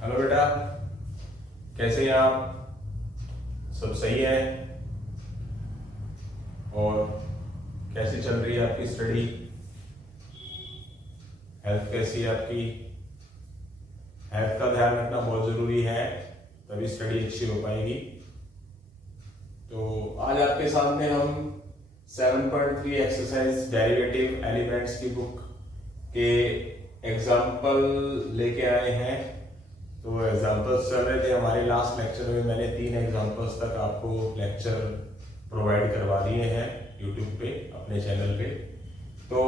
Hello बेटा, कैसे हैं आप? सब सही है? और कैसी चल रही है आपकी स्टडी? हेल्थ कैसी है आपकी? हेल्थ का ध्यान रखना बहुत जरूरी है, तभी स्टडी अच्छी हो पाएगी। तो आज आपके सामने हम 7.3 एक्सरसाइज डेरिवेटिव एलिमेंट्स की बुक के एग्जाम्पल लेके आए हैं। तो एग्जाम्पल्स चल रहे थे हमारे लास्ट लेक्चर में। मैंने 3 एग्जाम्पल्स तक आपको लेक्चर प्रोवाइड करवा दिए हैं यूट्यूब पे, अपने चैनल पे। तो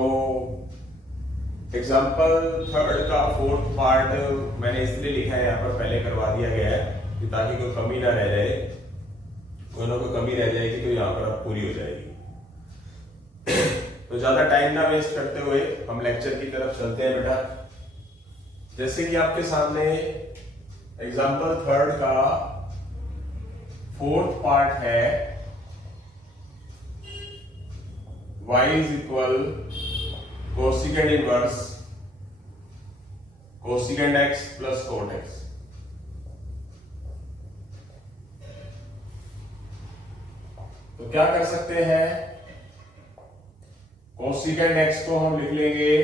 एग्जाम्पल 3 का 4th पार्ट मैंने इसलिए लिखा है यहाँ पर, पहले करवा दिया गया है कि ताकि कोई कमी ना रह जाए। कोई ना कोई कमी रह जाएगी तो यहाँ पर अब पूरी हो जाएगी। तो ज्यादा टाइम ना वेस्ट करते हुए हम लेक्चर की तरफ चलते हैं बेटा। जैसे कि आपके सामने एग्जाम्पल 3 का 4th पार्ट है, y is equal cosecant inverse cosecant x plus coat x। तो क्या कर सकते हैं, कोसिकेंड x को हम लिख लेंगे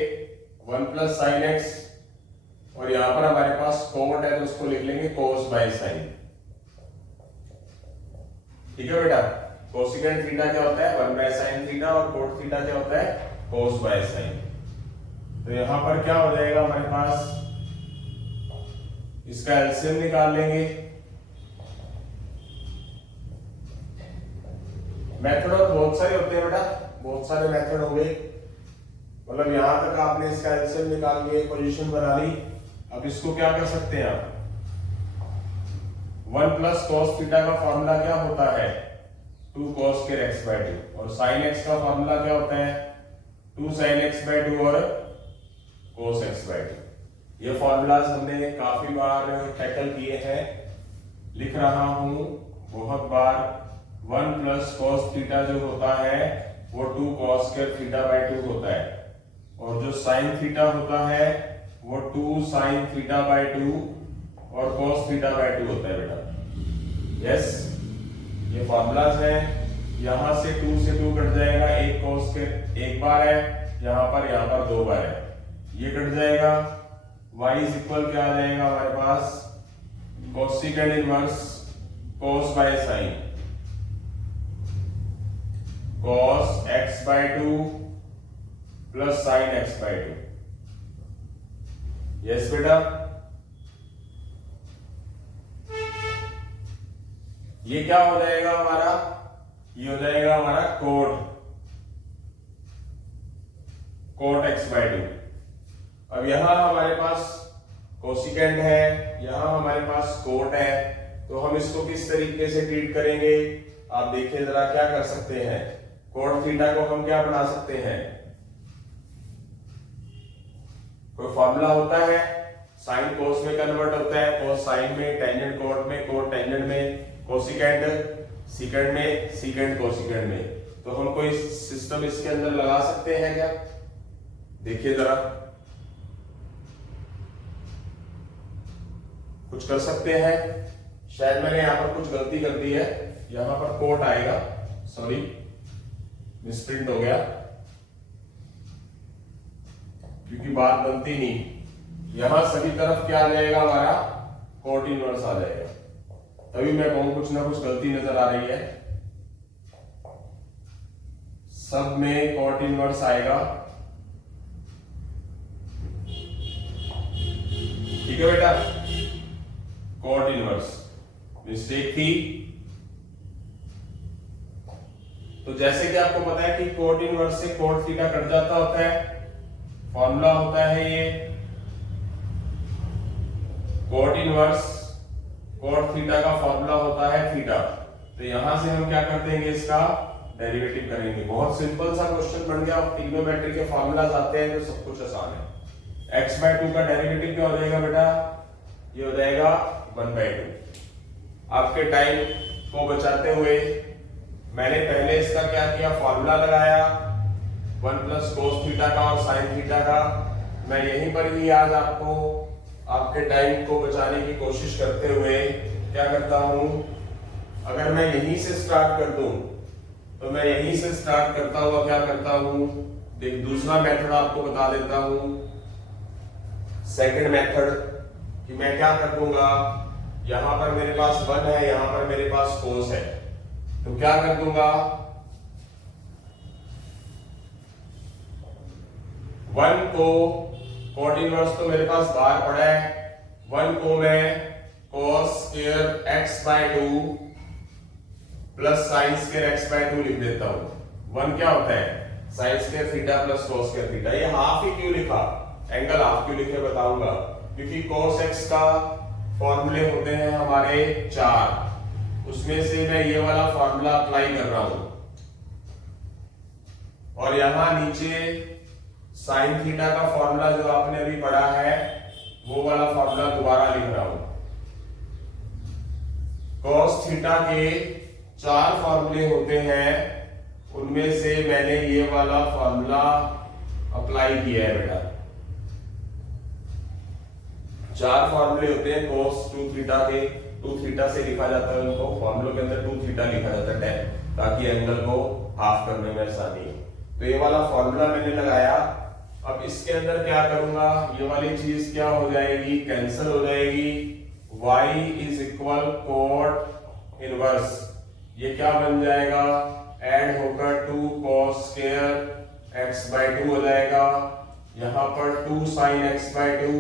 1 प्लस साइन x, और यहां पर हमारे पास कोट है तो उसको लिख लेंगे कोस बाय साइन। ठीक है बेटा, कोसिकेंड थीटा क्या होता है 1 बाय साइन थीटा, और कोट थीटा क्या होता है कोस बाय साइन। तो यहां पर क्या हो जाएगा हमारे पास, इसका एलसीएम निकाल लेंगे। मेथड और बहुत सारे होते हैं बेटा, बहुत सारे मेथड हो गए। मतलब यहां तक आपने इसका एलसीएम निकाल के पोजीशन बना ली। अब इसको क्या कर सकते हैं आप, 1 प्लस कॉस थीटा का फॉर्मूला क्या होता है 2 cos के x बाय 2, और साइन x का फॉर्मूला क्या होता है 2 sin x बाय 2 और cos x बाय 2। ये फॉर्मूलाज हमने काफी बार टैकल किए हैं। लिख रहा हूं बहुत बार, 1 प्लस कॉस थीटा जो होता है वो 2 cos के थीटा बाय 2 होता है, और जो साइन थीटा होता है वो 2 sin थीटा बाय 2 और cos थीटा बाय 2 होता है बेटा। यस, ये फॉर्मूलाज है। यहां से 2 से 2 कट जाएगा, एक cos के एक बार है, यहां पर 2 बार है, ये कट जाएगा। y इज इक्वल क्या आ जाएगा हमारे पास, cosecant inverse cos by sine cos x bye 2 plus sine x bye 2। Yes बेटा, ये क्या हो जाएगा हमारा, ये हो जाएगा हमारा कोट x बाय 2। अब यहां हमारे पास कोसिकेंड है, यहां हमारे पास कोट है, तो हम इसको किस तरीके से ट्रीट करेंगे आप देखिए जरा। क्या कर सकते हैं, कोट थीटा को हम क्या बना सकते हैं, कोई फॉर्मूला होता है, साइन कोस में कन्वर्ट होता है, कोस साइन में, टेंजेंट कोट में, कोट टेंजेंट में, कोसिकेंड सीकेंड में, सीकेंड कोसिकेंड में। तो हम कोई सिस्टम इसके अंदर लगा सकते हैं क्या, देखिए जरा, कुछ कर सकते हैं। शायद मैंने यहां पर कुछ गलती कर दी है, यहां पर कोट आएगा, सॉरी मिसप्रिंट हो गया, क्योंकि बात बनती नहीं। यहां सभी तरफ क्या आ जाएगा हमारा, कोट इनवर्स आ जाएगा, तभी मैं कहूं कुछ ना कुछ गलती नजर आ रही है। सब में कोट इनवर्स आएगा। ठीक है बेटा, कोट इनवर्स मिस्टेक थी। तो जैसे कि आपको पता है कि कोट इनवर्स से कोट थीटा कट जाता होता है, फॉर्मूला होता है ये कोट इनवर्स कोट थीटा का फॉर्मूला होता है थीटा। तो यहां से हम क्या कर देंगे, इसका डेरिवेटिव करेंगे। बहुत सिंपल सा क्वेश्चन बन गया। ट्रिग्नोमेट्री के फॉर्मूलाज आते हैं तो सब कुछ आसान है। x बाय 2 का डेरिवेटिव क्या हो जाएगा बेटा, ये हो जाएगा 1 बाय 2। आपके टाइम को बचाते हुए मैंने पहले इसका क्या किया, फॉर्मूला लगाया 1 प्लस कोस थीटा का और साइन थीटा का। मैं यहीं पर ही आज आपको आपके टाइम को बचाने की कोशिश करते हुए क्या करता हूं, अगर मैं यहीं से स्टार्ट कर दूं तो मैं यहीं से स्टार्ट करता हुआ क्या करता हूं, एक दूसरा मेथड आपको बता देता हूं, सेकंड मेथड, कि मैं क्या कर दूंगा, यहां पर मेरे पास 1 है, यहां पर मेरे पास cos है, तो क्या कर दूंगा, 1 को cot इनवर्स तो मेरे पास बाहर पड़ा है, 1 को मैं cos square x bye 2 plus sine square x bye 2 लिख देता हूं। 1 क्या होता है, sine square theta plus cos square theta. ये हाफ ही क्यों लिखा, एंगल हाफ क्यों लिखे बताऊंगा, क्योंकि cos x का फॉर्मूले होते हैं हमारे 4, उसमें से मैं ये वाला फॉर्मूला अप्लाई कर रहा हूं, और यहां नीचे साइन थीटा का फॉर्मूला जो आपने अभी पढ़ा है वो वाला फॉर्मूला दोबारा लिख रहा हूं। cos थीटा के 4 फॉर्मूले होते हैं, उनमें से मैंने ये वाला फॉर्मूला अप्लाई किया है बेटा। 4 फॉर्मूले होते हैं cos 2 थीटा के, 2 थीटा से लिखा जाता है उनको, फॉर्मूले के अंदर 2 थीटा लिखा जाता है ताकि एंगल को हाफ करने में आसानी हो। तो ये वाला फॉर्मूला मैंने लगाया, अब इसके अंदर क्या करूंगा, ये वाली चीज क्या हो जाएगी, कैंसिल हो जाएगी, y is equal cot inverse, ये क्या बन जाएगा, ऐड होकर 2 cos स्क्वायर x बाय 2 हो जाएगा, यहां पर 2 sin x बाय 2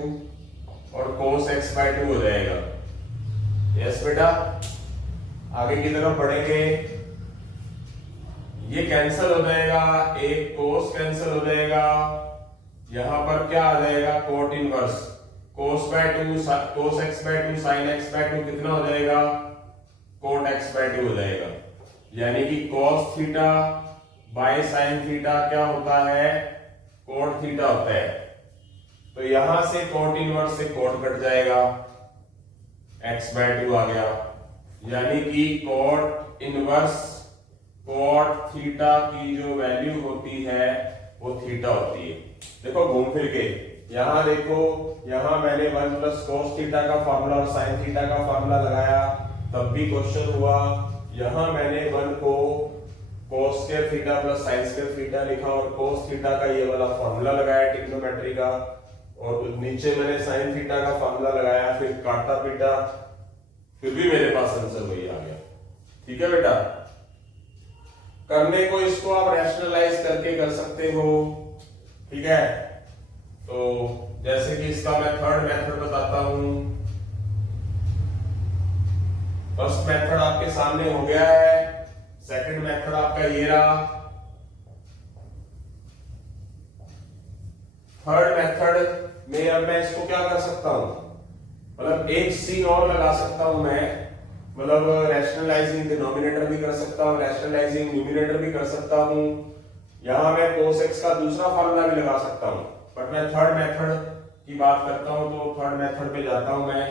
और cos x बाय 2 हो जाएगा। यस बेटा, आगे की तरफ बढ़ेंगे, ये कैंसिल हो जाएगा, एक cos कैंसिल हो जाएगा, यहां पर क्या आ जाएगा, cot inverse, cos by 2 cos x bye 2 sin x bye 2 कितना हो जाएगा, cot x बाय 2 हो जाएगा। यानी कि cos theta by sin theta क्या होता है, cot थीटा होता है। तो यहां से cot इनवर्स से cot कट जाएगा, x बाय 2 आ गया, यानी कि cot इनवर्स cot थीटा की जो वैल्यू होती है वो थीटा होती है। देखो घूम फिर के, यहां देखो, यहां मैंने 1 प्लस cos थीटा का फॉर्मूला और sin थीटा का फॉर्मूला लगाया, तब भी क्वेश्चन हुआ। यहां मैंने 1 को cos square theta plus sin square theta लिखा और cos थीटा का ये वाला फॉर्मूला लगाया ट्रिग्नोमेट्री का, और नीचे मैंने sin थीटा का फॉर्मूला लगाया, फिर काटा पीटा, फिर भी मेरे पास आंसर वही आ गया। ठीक है बेटा, करने को इसको आप रैशनलाइज करके कर सकते हो। ठीक है, तो जैसे कि इसका मैं थर्ड मेथड बताता हूं। फर्स्ट मेथड आपके सामने हो गया है, सेकंड मेथड आपका ये रहा। थर्ड मेथड में अब मैं इसको क्या कर सकता हूं, मतलब एक सीन और लगा सकता हूं मैं, मतलब रैशनलाइजिंग डिनोमिनेटर भी कर सकता हूं, रैशनलाइजिंग न्यूमरेटर भी कर सकता हूं। यहां मैं cos x का दूसरा फॉर्मूला भी लगा सकता हूं, बट मैं थर्ड मेथड की बात करता हूं, तो थर्ड मेथड पे जाता हूं मैं।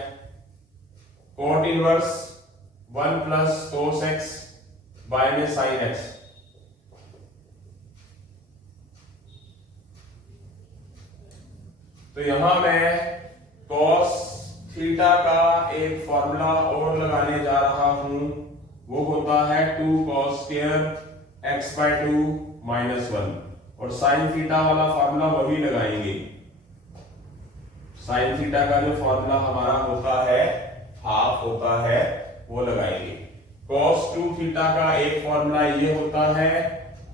cot inverse 1 plus cos x by में sin x, तो यहां मैं cos थीटा का एक फॉर्मूला और लगाने जा रहा हूं, वो होता है 2 cos square x bye 2 minus 1, और साइन थीटा वाला फॉर्मूला वही लगाएंगे। साइन थीटा का जो फॉर्मूला हमारा होता है हाफ होता है वो लगाएंगे। cos 2 थीटा का एक फॉर्मूला ये होता है,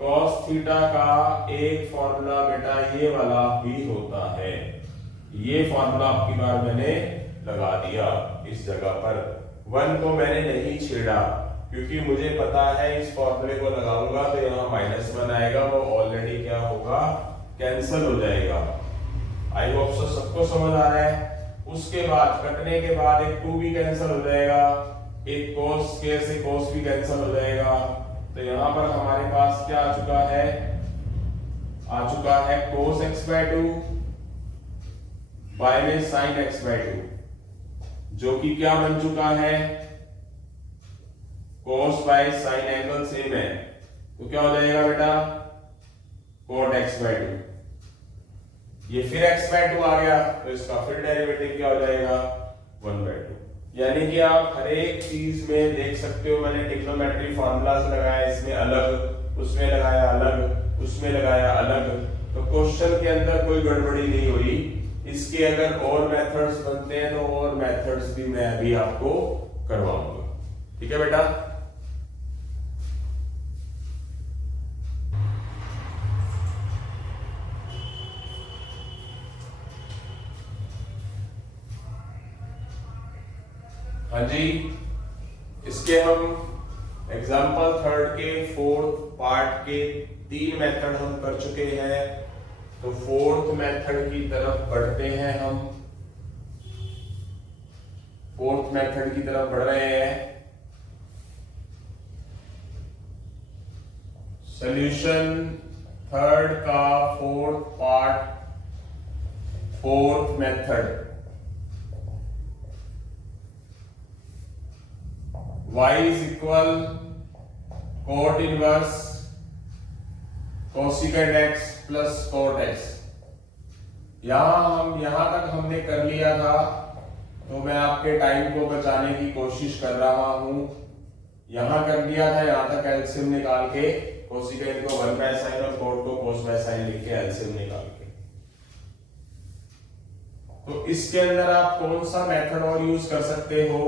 cos थीटा का एक फॉर्मूला बेटा ये वाला भी होता है। ये फॉर्मूला आपकी बार मैंने लगा दिया इस जगह पर। 1 को मैंने नहीं छेड़ा क्योंकि मुझे पता है इस फॉर्मूले को लगाऊंगा तो यहाँ -1 आएगा, वो ऑलरेडी क्या होगा, कैंसिल हो जाएगा। आई होप सो सबको समझ आ रहा है। उसके बाद कटने के बाद एक 2 भी कैंसिल हो जाएगा, एक cos स्क्वायर से cos भी कैंसिल हो जाएगा। तो यहाँ पर हमारे पास क्या आ चुका है, cos x बाय 2 बाय में sin x बाय 2, जो कि क्या बन चुका है, cos bye sin angle same है, तो क्या हो जाएगा बेटा, cot x बाय 2। ये फिर x/2 आ गया, तो इसका फिर डेरिवेटिव क्या हो जाएगा 1/2। यानी कि आप हर एक चीज में देख सकते हो, मैंने ट्रिग्नोमेट्री फॉर्मूलाज लगाया, इसमें अलग, उसमें लगाया अलग, उसमें लगाया अलग, तो क्वेश्चन के अंदर कोई गड़बड़ी नहीं हुई। इसके अगर और मेथड्स बनते हैं तो और मेथड्स भी मैं अभी आपको करवाऊंगा। ठीक है बेटा। हाँ जी, इसके हम एग्जाम्पल थर्ड के फोर्थ पार्ट के 3 मेथड हम कर चुके हैं, तो फोर्थ मेथड की तरफ बढ़ते हैं हम। फोर्थ मेथड की तरफ बढ़ रहे हैं। सॉल्यूशन थर्ड का fourth part, fourth method. y is equal cot inverse cosecant x plus cot x। यहां तक हमने कर लिया था, तो मैं आपके टाइम को बचाने की कोशिश कर रहा हूं। यहां कर लिया था, यहां तक एलसीएम निकाल के कोसिकेंट को 1 बाय साइन और कोट को cos बाय साइन लिख के एलसीएम निकाल के। तो इसके अंदर आप कौन सा मेथड और यूज कर सकते हो?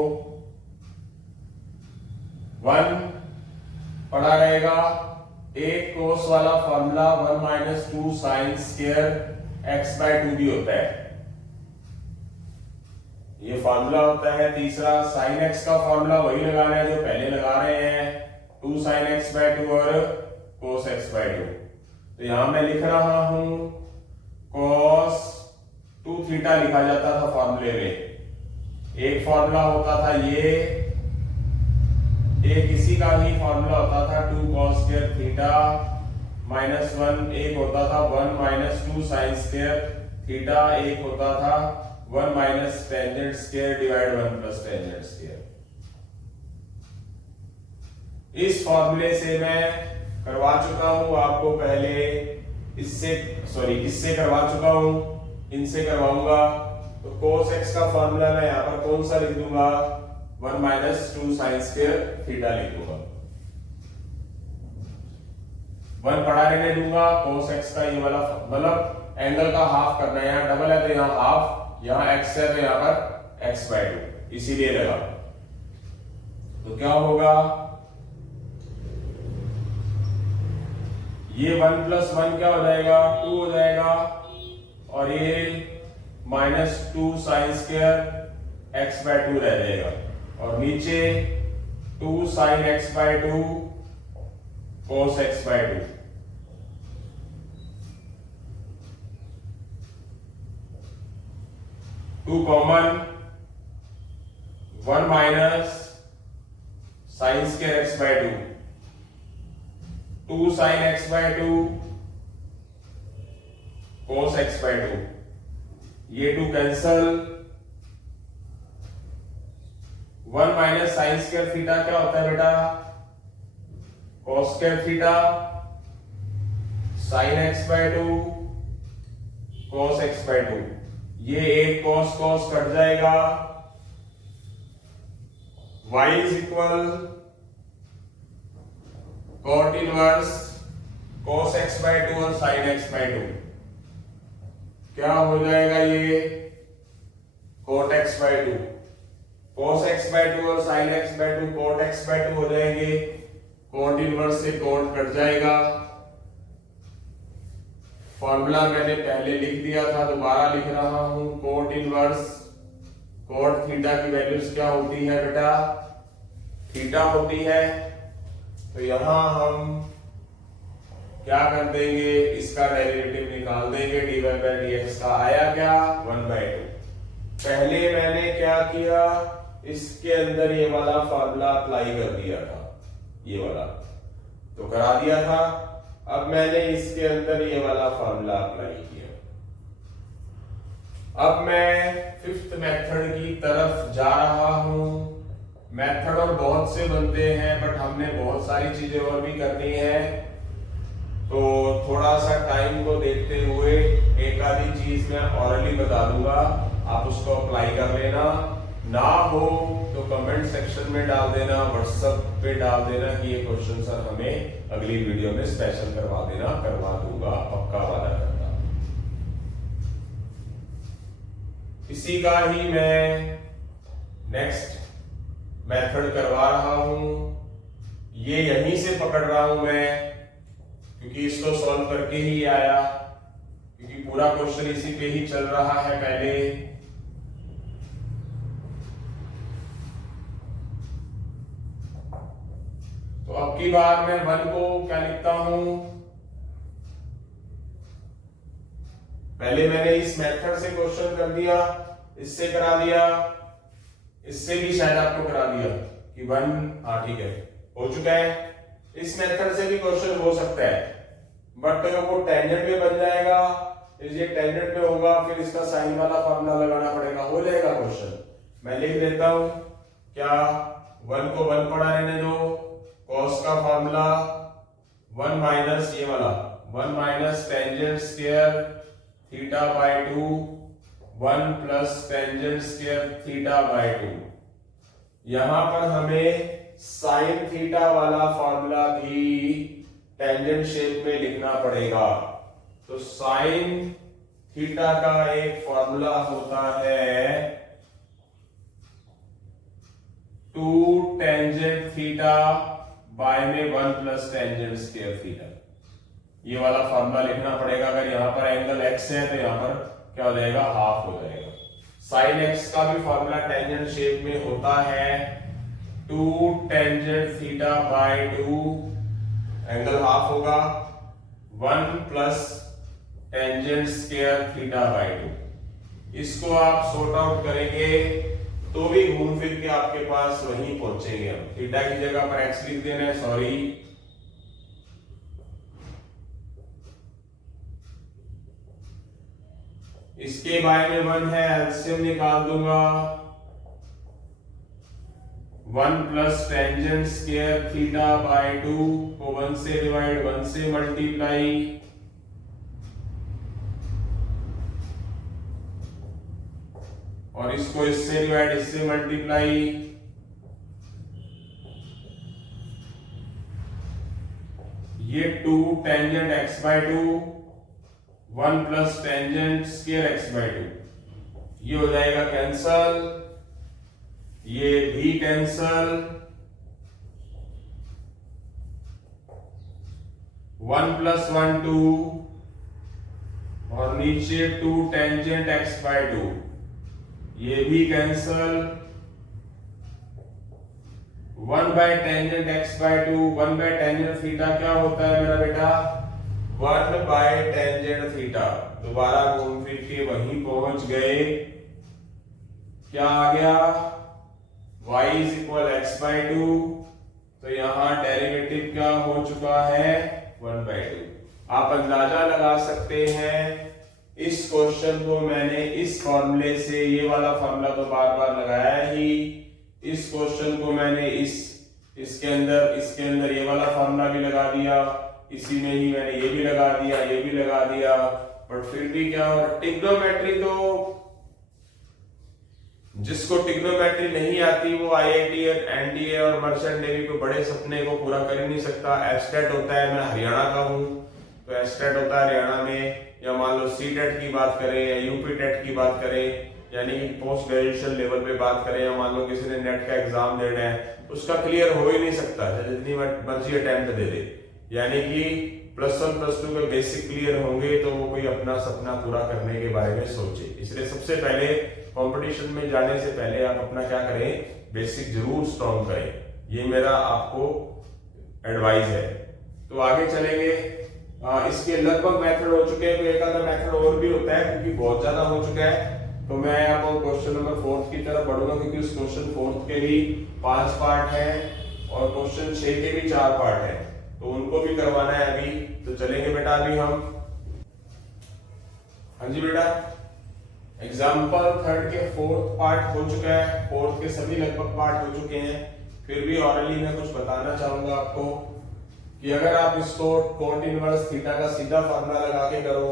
1 पढ़ा रहेगा, एक कोस वाला formula 1 minus 2 sign square x/2 भी होता है, ये फॉर्मूला होता है। तीसरा साइन x का फॉर्मूला वही लगाना है जो पहले लगा रहे हैं, 2 साइन x/2 और cos x/2। तो यहां मैं लिख रहा हूं cos 2 थीटा लिखा जाता था फॉर्मूले में। एक फॉर्मूला होता था ये, एक इसी का ही फॉर्मूला होता था 2 cos स्क्वायर थीटा माइनस 1, एक होता था 1 माइनस 2 साइन स्क्वायर थीटा, एक होता था 1 minus tangent square divide 1 plus tangent square. इस फॉर्मूले से मैं करवा चुका हूं आपको पहले, इससे करवा चुका हूं, इनसे करवाऊंगा। तो cos x का फॉर्मूला मैं यहां पर कौन सा लिख दूंगा? 1 माइनस 2 साइन स्क्वायर थीटा लिख दूंगा। 1 पढ़ा रहने दूंगा। cos x का ये वाला मतलब एंगल का हाफ करना है, यहाँ डबल है तो यहाँ हाफ, यहाँ x है तो यहाँ पर x/2, इसीलिए लगा। तो क्या होगा, ये 1 प्लस 1 क्या हो जाएगा? 2 हो जाएगा, और ये माइनस 2 साइन स्क्वायर x/2 रह जाएगा, और नीचे 2 sine x/2 cos x/2। Two common, 1 minus sine square x/2, 2 sine x/2 cos x/2, ये 2 cancel. 1 minus sine square theta क्या होता है बेटा? cos square theta sine x/2 cos x/2, ये एक cos cos कट जाएगा। y is equal cot inverse cos x/2 और sin x/2, क्या हो जाएगा? ये cot x/2, cos x/2 और sin x/2 cot x/2 हो जाएंगे। cot इनवर्स से cot कट जाएगा। फॉर्मूला मैंने पहले लिख दिया था, दोबारा लिख रहा हूं। cot इनवर्स cot थीटा की वैल्यूज क्या होती है बेटा? थीटा होती है। तो यहां हम क्या कर देंगे, इसका डेरिवेटिव निकाल देंगे। dy/dx का आया क्या? 1/2। पहले मैंने क्या किया, इसके अंदर ये वाला फॉर्मूला अप्लाई कर दिया था, ये वाला तो करा दिया था। अब मैंने इसके अंदर ये वाला फॉर्मूला अप्लाई किया। अब मैं फिफ्थ मेथड की तरफ जा रहा हूं। मेथड और बहुत से बनते हैं, बट हमने बहुत सारी चीजें और भी करनी है। तो थोड़ा सा टाइम को देखते हुए एक आधी चीज मैं ऑरली बता दूंगा, आप उसको अप्लाई कर लेना। ना हो तो कमेंट सेक्शन में डाल देना, व्हाट्सएप पे डाल देना कि ये क्वेश्चन सर हमें अगली वीडियो में स्पेशल करवा देना, करवा दूंगा, पक्का वादा करता। इसी का ही मैं नेक्स्ट मेथड करवा रहा हूं। ये यहीं से पकड़ रहा हूं मैं, क्योंकि इसको सॉल्व करके ही आया, क्योंकि पूरा क्वेश्चन इसी पे ही चल रहा है पहले। तो अब की बार मैं 1 को क्या लिखता हूं, पहले मैंने इस मेथड से क्वेश्चन कर दिया, इससे करा दिया, इससे भी शायद आपको करा दिया कि 1, हाँ ठीक है हो चुका है। इस मेथड से भी क्वेश्चन हो सकता है, बट वो टेंजेंट में बन जाएगा, ये टेंजेंट में होगा, फिर इसका साइन वाला फॉर्मूला लगाना पड़ेगा, हो जाएगा क्वेश्चन। मैं लिख देता हूं, क्या 1 को 1 पढ़ा रहने दो, कॉस का फॉर्मूला 1 माइनस ये वाला 1 minus tangent square theta by 2, 1 plus tangent square theta by 2। यहां पर हमें साइन थीटा वाला फॉर्मूला भी टेंजेंट शेप में लिखना पड़ेगा। तो साइन थीटा का एक फॉर्मूला होता है 2 टेंजेंट थीटा बाय में 1 प्लस टेंजेंट स्क्वायर थीटा। ये वाला फॉर्मूला लिखना पड़ेगा। अगर यहां पर एंगल x है तो यहां पर क्या हो जाएगा, हाफ हो जाएगा। साइन x का भी फॉर्मूला टेंजेंट शेप में होता है 2 tangent theta by 2, angle half होगा, 1 plus tangent square theta by 2। इसको आप सॉर्ट आउट करेंगे तो भी घूम फिर के आपके पास वहीं पहुंचेंगे। हम थीटा की जगह पर x लिख देना है, सॉरी, इसके बाय में 1 है, एलसीएम निकाल दूंगा, 1 plus tangent square theta by 2 को 1 से डिवाइड, 1 से मल्टीप्लाई, और इसको इससे डिवाइड, इससे मल्टीप्लाई, ये 2 tangent x bye 2, 1 plus tangent square x bye 2, ये हो जाएगा कैंसल, ये भी कैंसल, 1 प्लस 1 2, और नीचे 2 टेंजेंट x बाय 2, ये भी cancel, 1 by tangent x bye 2, 1 by tangent theta क्या होता है मेरा बेटा, 1 बाय टेंजेंट थीटा। दोबारा घूम फिर के वहीं पहुंच गए, क्या आ गया, y is equal x bye 2, तो यहां डेरिवेटिव क्या हो चुका है, 1 बाय 2। आप अंदाजा लगा सकते हैं, इस क्वेश्चन को मैंने इस फॉर्मूले से, ये वाला फॉर्मूला तो बार बार लगाया ही, इस क्वेश्चन को मैंने इसके अंदर ये वाला फॉर्मूला भी लगा दिया, इसी में ही मैंने ये भी लगा दिया, ये भी लगा दिया, बट फिर भी क्या हो, ट्रिग्नोमेट्री तो जिसको ट्रिग्नोमेट्री नहीं आती वो आईआईटी, एनडीए और मर्चेंट नेवी को बड़े सपने को पूरा कर ही नहीं सकता। एस्टेट होता है, मैं हरियाणा का हूं तो एस्टेट होता है हरियाणा में, या मान लो सीटेट की बात करें या यूपी टेट की बात करें, यानी पोस्ट ग्रेजुएशन लेवल पे बात करें, या मान लो किसी ने नेट का एग्जाम देना है, उसका क्लियर हो ही नहीं सकता, जितनी मर्जी अटेम्प्ट दे दे। यानी कि +1 +2 के बेसिक क्लियर होंगे तो वो कोई अपना सपना पूरा करने के बारे में सोचे। इसलिए सबसे पहले कंपटीशन में जाने से पहले आप अपना क्या करें, बेसिक जरूर स्ट्रॉन्ग करें। ये मेरा आपको एडवाइस है। तो आगे चलेंगे, इसके लगभग मेथड हो चुके हैं, तो एक आधा मेथड और भी होता है क्योंकि बहुत ज्यादा हो चुका है। तो मैं अब क्वेश्चन नंबर 4 की तरफ बढ़ूंगा, क्योंकि उस क्वेश्चन 4 के भी 5 पार्ट है और क्वेश्चन 6 के भी 4 पार्ट है, तो उनको भी करवाना है अभी। तो चलेंगे बेटा अभी हम, हाँ जी बेटा, एग्जाम्पल 3 के 4th पार्ट हो चुका है, 4th के सभी लगभग पार्ट हो चुके हैं। फिर भी ऑरली मैं कुछ बताना चाहूंगा आपको। कि अगर आप इसको cot इनवर्स थीटा का सीधा फार्मूला लगा के करो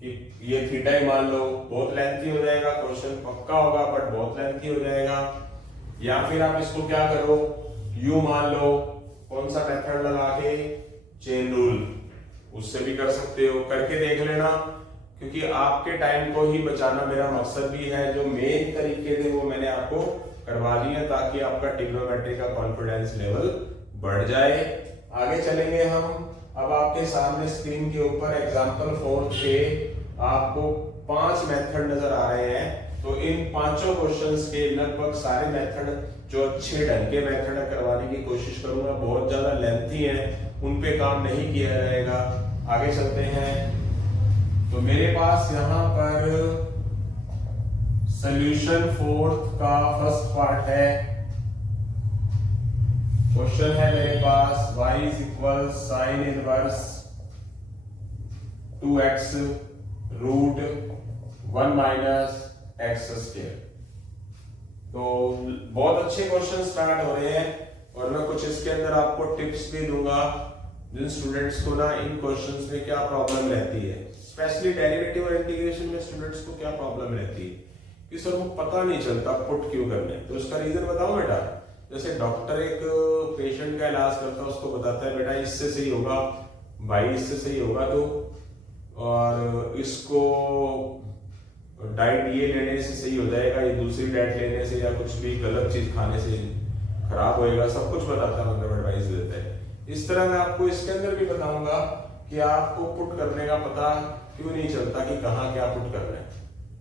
कि ये थीटा ही मान लो, बहुत लेंथी हो जाएगा, क्वेश्चन पक्का होगा बट बहुत लेंथी हो जाएगा। या फिर आप इसको क्या करो, यू मान लो, कौन सा मेथड लगा के, चेन रूल, उससे भी कर सकते हो, करके देख लेना, क्योंकि आपके टाइम को ही बचाना मेरा मकसद भी है। जो मेन तरीके थे वो मैंने आपको करवा दिए ताकि आपका ट्रिग्नोमेट्री का कॉन्फिडेंस लेवल बढ़ जाए। आगे चलेंगे हम। अब आपके सामने स्क्रीन के ऊपर एग्जांपल 4 के आपको 5 मेथड नजर आ रहे हैं। तो इन पांचों क्वेश्चंस के लगभग सारे मेथड जो अच्छे ढंग के मेथड करवाने की कोशिश करूंगा, बहुत ज्यादा लेंथी है, उन पे काम नहीं किया जाएगा। आगे चलते हैं। तो मेरे पास यहाँ पर सॉल्यूशन 4 का फर्स्ट पार्ट है। क्वेश्चन है मेरे पास y is equal sine inverse 2x root 1 minus x square. तो बहुत अच्छे क्वेश्चन स्टार्ट हो रहे हैं और मैं कुछ इसके अंदर आपको टिप्स भी दूंगा जिन स्टूडेंट्स को ना इन क्वेश्चंस में क्या प्रॉब्लम रहती है, स्पेशली डेरिवेटिव और इंटीग्रेशन में स्टूडेंट्स को क्या प्रॉब्लम रहती है कि सर वो पता नहीं चलता पुट क्यों करना है। तो उसका रीजन बताओ बेटा। जैसे डॉक्टर एक पेशेंट का इलाज करता है, उसको बताता है बेटा इससे सही होगा, भाई इससे सही होगा, तो और इसको डाइट ये लेने से सही हो जाएगा, ये दूसरी डाइट लेने से या कुछ भी गलत चीज खाने से खराब होएगा, सब कुछ बताता है, मतलब एडवाइस देता है। इस तरह मैं आपको इसके अंदर भी बताऊंगा कि आपको पुट करने का पता क्यों नहीं चलता कि कहाँ क्या पुट करना है,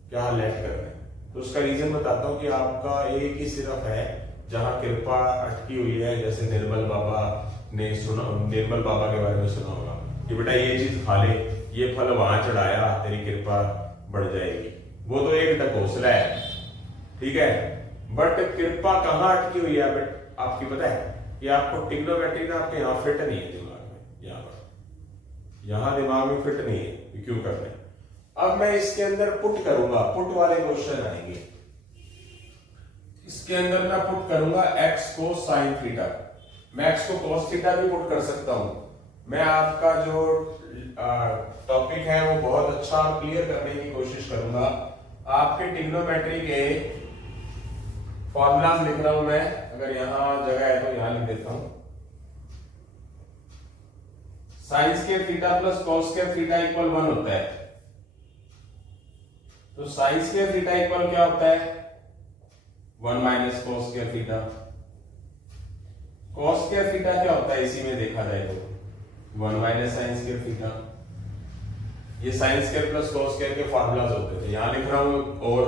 क्या लेट करना है। तो उसका रीजन बताता हूँ कि आपका एक ही सिर्फ है जहाँ कृपा अटकी हुई है। जैसे निर्मल बाबा ने सुना, निर्मल बाबा के बारे में सुना होगा कि बेटा ये चीज खा ले, ये फल वहां चढ़ाया, तेरी कृपा बढ़ जाएगी। वो तो एक ढकोसला है, ठीक है, बट कृपा कहाँ अटकी हुई है बट आपकी पता है कि आपको ट्रिग्नोमेट्री ना आपके यहाँ फिट नहीं है दिमाग में, यहाँ दिमाग में फिट नहीं है, क्यों कर रहे हैं। अब मैं इसके अंदर पुट करूंगा, पुट वाले क्वेश्चन आएंगे। इसके अंदर मैं पुट करूंगा x को साइन थीटा, मैं x को cos थीटा भी पुट कर सकता हूं। मैं आपका जो टॉपिक है वो बहुत अच्छा क्लियर करने की कोशिश करूंगा। आपके ट्रिग्नोमेट्री के फॉर्मूलाज लिख रहा हूं मैं, अगर यहां जगह है तो यहां लिख देता हूं। Sign square theta plus cos square theta equal 1 होता है। तो साइन स्क्वायर थीटा इक्वल क्या होता है, 1 minus cos square theta. Cos square theta क्या होता है इसी में देखा जाए तो 1 माइनस साइन स्क्वायर थीटा। ये sine square plus cos square के फार्मूलाज होते थे, यहां लिख रहा हूं। और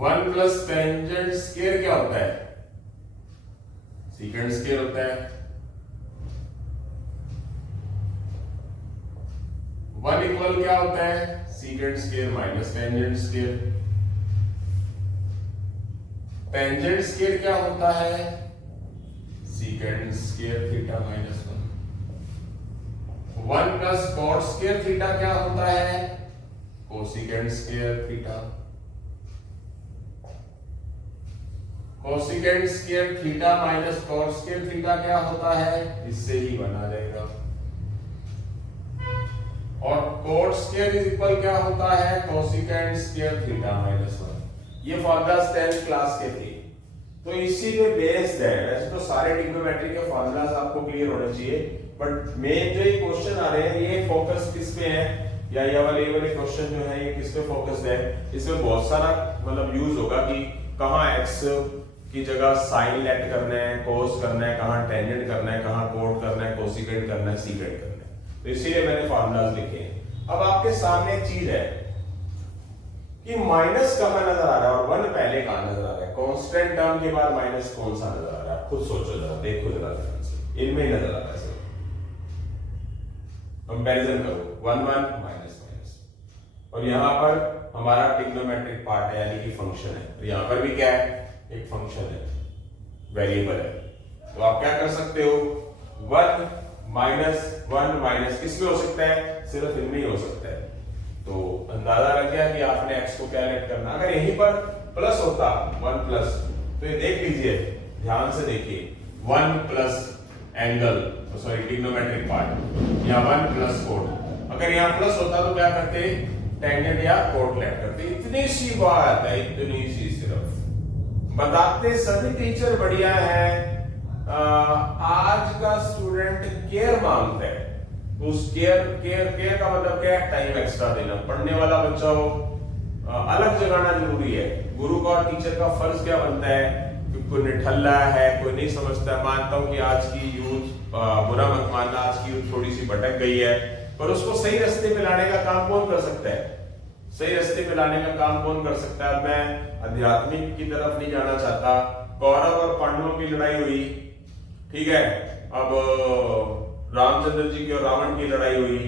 1 प्लस टेंजेंट स्क्वायर क्या होता है, सीकेंट स्क्वायर होता है। 1 इक्वल क्या होता है, secant square minus tangent square. Tangent square क्या होता है, secant square theta minus 1। 1 plus cot square theta क्या होता है, cosecant square theta. Cosecant square theta minus cot square theta क्या होता है, इससे ही बना जाएगा। और कॉट स्क्वायर इज इक्वल क्या होता है, कोसिकेंट स्क्वायर थीटा माइनस 1। ये फॉर्मूलास 10th क्लास के थे, तो इसी पे बेस्ड है। वैसे तो सारे ट्रिग्नोमेट्री के फॉर्मूलास आपको क्लियर होने चाहिए, बट मेन जो ये क्वेश्चन आ रहे हैं ये फोकस किस पे है, या ये वाले क्वेश्चन जो है ये किस पे फोकस्ड है। इसमें बहुत सारा मतलब यूज होगा कि कहाँ x की जगह साइन लेट करना है, कोस करना है, कहाँ टेंजेंट करना है, कहाँ कोट करना है, कोसिकेंट करना है, सीकेंट करना है। तो इसीलिए मैंने फॉर्मूलास लिखे हैं। अब आपके सामने एक चीज है कि माइनस कहां नजर आ रहा है और 1 पहले कहां नजर आ रहा है। कांस्टेंट टर्म के बाद माइनस कौन सा नजर आ रहा है, खुद सोचो जरा, देखो जरा ध्यान से, इनमें ही नजर आ रहा है। कंपैरिजन करो 1 1 माइनस माइनस, और यहां पर हमारा ट्रिग्नोमेट्रिक पार्ट है यानी कि फंक्शन है। तो यहां पर भी क्या है, एक फंक्शन है, वेरिएबल है। तो आप क्या कर सकते हो, 1 माइनस किसमें हो सकता है, सिर्फ इनमें ही हो सकता है। तो अंदाजा लग गया कि आपने x को क्या लेट करना। अगर यहीं पर प्लस होता 1 प्लस, तो ये देख लीजिए, ध्यान से देखिए, 1 plus angle, sorry trigonometric part, या 1 प्लस कोट। अगर यहाँ प्लस होता तो क्या करते, टेंजेंट या कोट लेट करते। इतनी सी बात है, इतनी सी सिर्फ बताते सभी टीचर बढ़िया है। आज का स्टूडेंट केयर मांगता है, उस केयर का मतलब क्या है, टाइम एक्स्ट्रा देना। पढ़ने वाला बच्चा हो, अलग जगाना जरूरी है। गुरु का और टीचर का फर्ज क्या बनता है कि कोई निठल्ला है, कोई नहीं समझता। मानता हूं कि आज की यूथ, बुरा मत मानना, आज की यूथ थोड़ी सी भटक गई है, पर उसको सही रास्ते पे लाने का काम कौन कर सकता है? सही रास्ते पे लाने का काम कौन कर सकता है? अब मैं आध्यात्मिक की तरफ नहीं जाना चाहता। कौरव और पांडवों की लड़ाई हुई, ठीक है, अब रामचंद्र जी की और रावण की लड़ाई हुई।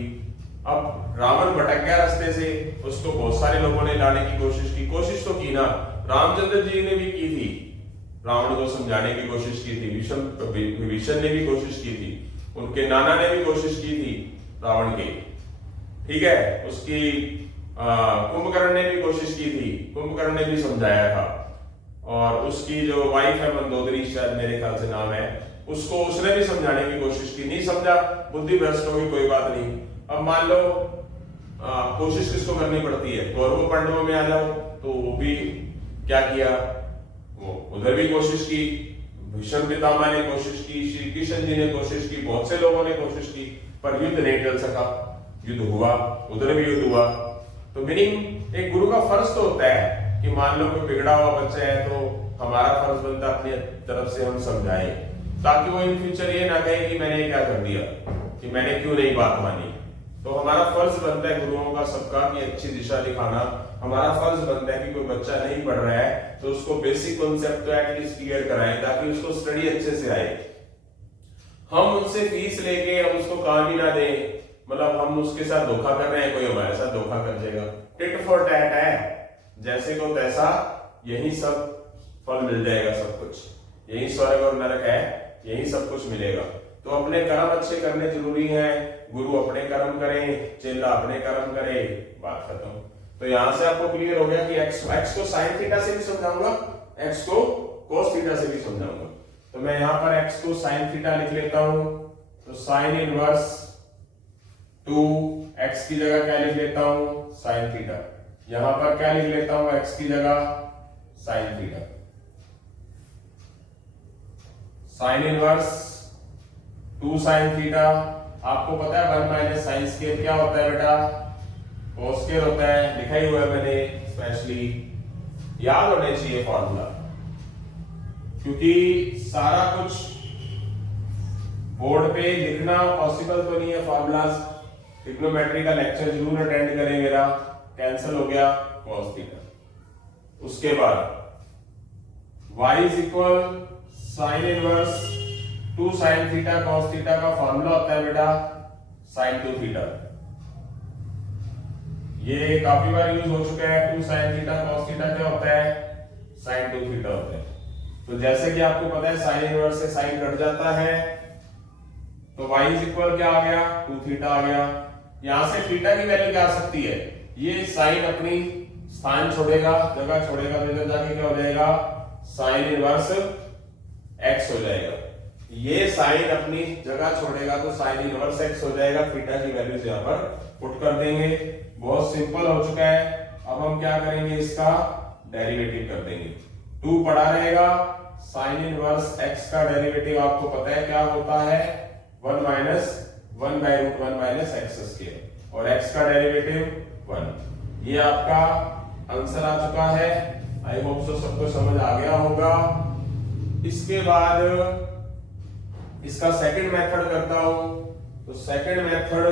अब रावण भटक गया रास्ते से, उसको बहुत सारे लोगों ने लाने की कोशिश तो की ना। रामचंद्र जी ने भी की थी, रावण को समझाने की कोशिश की थी। विभीषण ने भी कोशिश की थी, उनके नाना ने भी कोशिश की थी रावण की, ठीक है। उसकी कुंभकर्ण ने भी कोशिश की थी, कुंभकर्ण ने भी समझाया था। और उसकी जो वाइफ है मंदोदरी, शायद मेरे ख्याल से नाम है, उसको उसने भी समझाने की कोशिश की, नहीं समझा, बुद्धि भ्रष्ट होगी, कोई बात नहीं। अब मान लो कोशिश किसको करनी पड़ती है? कौरव पांडवों में आ जाओ, तो वो भी क्या किया, वो उधर भी कोशिश की, भीष्म पितामह ने कोशिश की, श्री कृष्ण जी ने कोशिश की, बहुत से लोगों ने कोशिश की, पर युद्ध नहीं टल सका। युद्ध हुआ, उधर भी युद्ध हुआ। तो मीनिंग एक गुरु का फर्ज तो होता है कि मान लो कोई बिगड़ा हुआ बच्चा है, तो हमारा फर्ज बनता है अपनी तरफ से हम समझाएं, ताकि वो इन फ्यूचर ये ना कहे कि मैंने क्या कर दिया, कि मैंने क्यों नहीं बात मानी। तो हमारा फर्ज बनता है गुरुओं का सबका कि अच्छी दिशा दिखाना। हमारा फर्ज बनता है कि कोई बच्चा नहीं पढ़ रहा है तो उसको बेसिक कॉन्सेप्ट तो एटलीस्ट क्लियर कराएं, ताकि उसको स्टडी अच्छे से आए। हम उनसे फीस लेके हम उसको काम ही ना दें, मतलब हम उसके साथ धोखा कर रहे हैं, कोई हमारे साथ धोखा कर जाएगा। टिट फॉर टैट है, जैसे को तैसा, यही सब फल मिल जाएगा, सब कुछ यही स्वर्ग और नरक है, यही सब कुछ मिलेगा। तो अपने कर्म अच्छे करने जरूरी है। गुरु अपने कर्म करें, चेला अपने कर्म करे, बात खत्म। तो यहां से आपको क्लियर हो गया कि एक्स को साइन थीटा से भी समझाऊंगा, एक्स को कोस थीटा से भी समझाऊंगा। तो मैं यहां पर एक्स को साइन थीटा लिख लेता हूं, तो साइन इनवर्स 2 एक्स की जगह क्या लिख लेता हूं, साइन थीटा। यहां पर क्या लिख लेता हूं, एक्स की जगह sine theta. Sine inverse 2 sine theta, आपको पता है 1 माइनस साइन स्क्वायर क्या होता है बेटा, कोस स्क्वायर होता है, लिखा ही हुआ है मैंने स्पेशली, याद होने चाहिए फॉर्मूला, क्योंकि सारा कुछ बोर्ड पे लिखना पॉसिबल तो नहीं है फॉर्मूलाज। ट्रिग्नोमेट्री का लेक्चर जरूर अटेंड करें, मेरा कैंसिल हो गया cos थीटा। उसके बाद y is equal sine inverse 2 sine theta cos theta का फॉर्मूला होता है बेटा साइन 2 थीटा। ये काफी बार यूज हो चुका है। 2 साइन थीटा cos थीटा क्या होता है, साइन 2 थीटा होता है। तो जैसे कि आपको पता है साइन इनवर्स से साइन कट जाता है, तो y इज इक्वल क्या आ गया, 2 थीटा आ गया। यहां से थीटा की वैल्यू क्या आ सकती है, ये साइन अपनी स्थान छोड़ेगा, जगह छोड़ेगा, तो इधर जाके क्या हो जाएगा, साइन इनवर्स x हो जाएगा। ये साइन अपनी जगह छोड़ेगा तो साइन इनवर्स x हो जाएगा। थीटा की वैल्यूज यहां पर पुट कर देंगे। बहुत सिंपल हो चुका है। अब हम क्या करेंगे, इसका डेरिवेटिव कर देंगे। 2 पड़ा रहेगा, साइन इनवर्स x का डेरिवेटिव आपको पता है क्या होता है, 1 minus 1 by root 1 minus x square, और x का डेरिवेटिव 1। ये आपका आंसर आ चुका है। आई होप सो सबको समझ आ गया होगा। इसके बाद इसका सेकंड मेथड करता हूं। तो सेकंड मेथड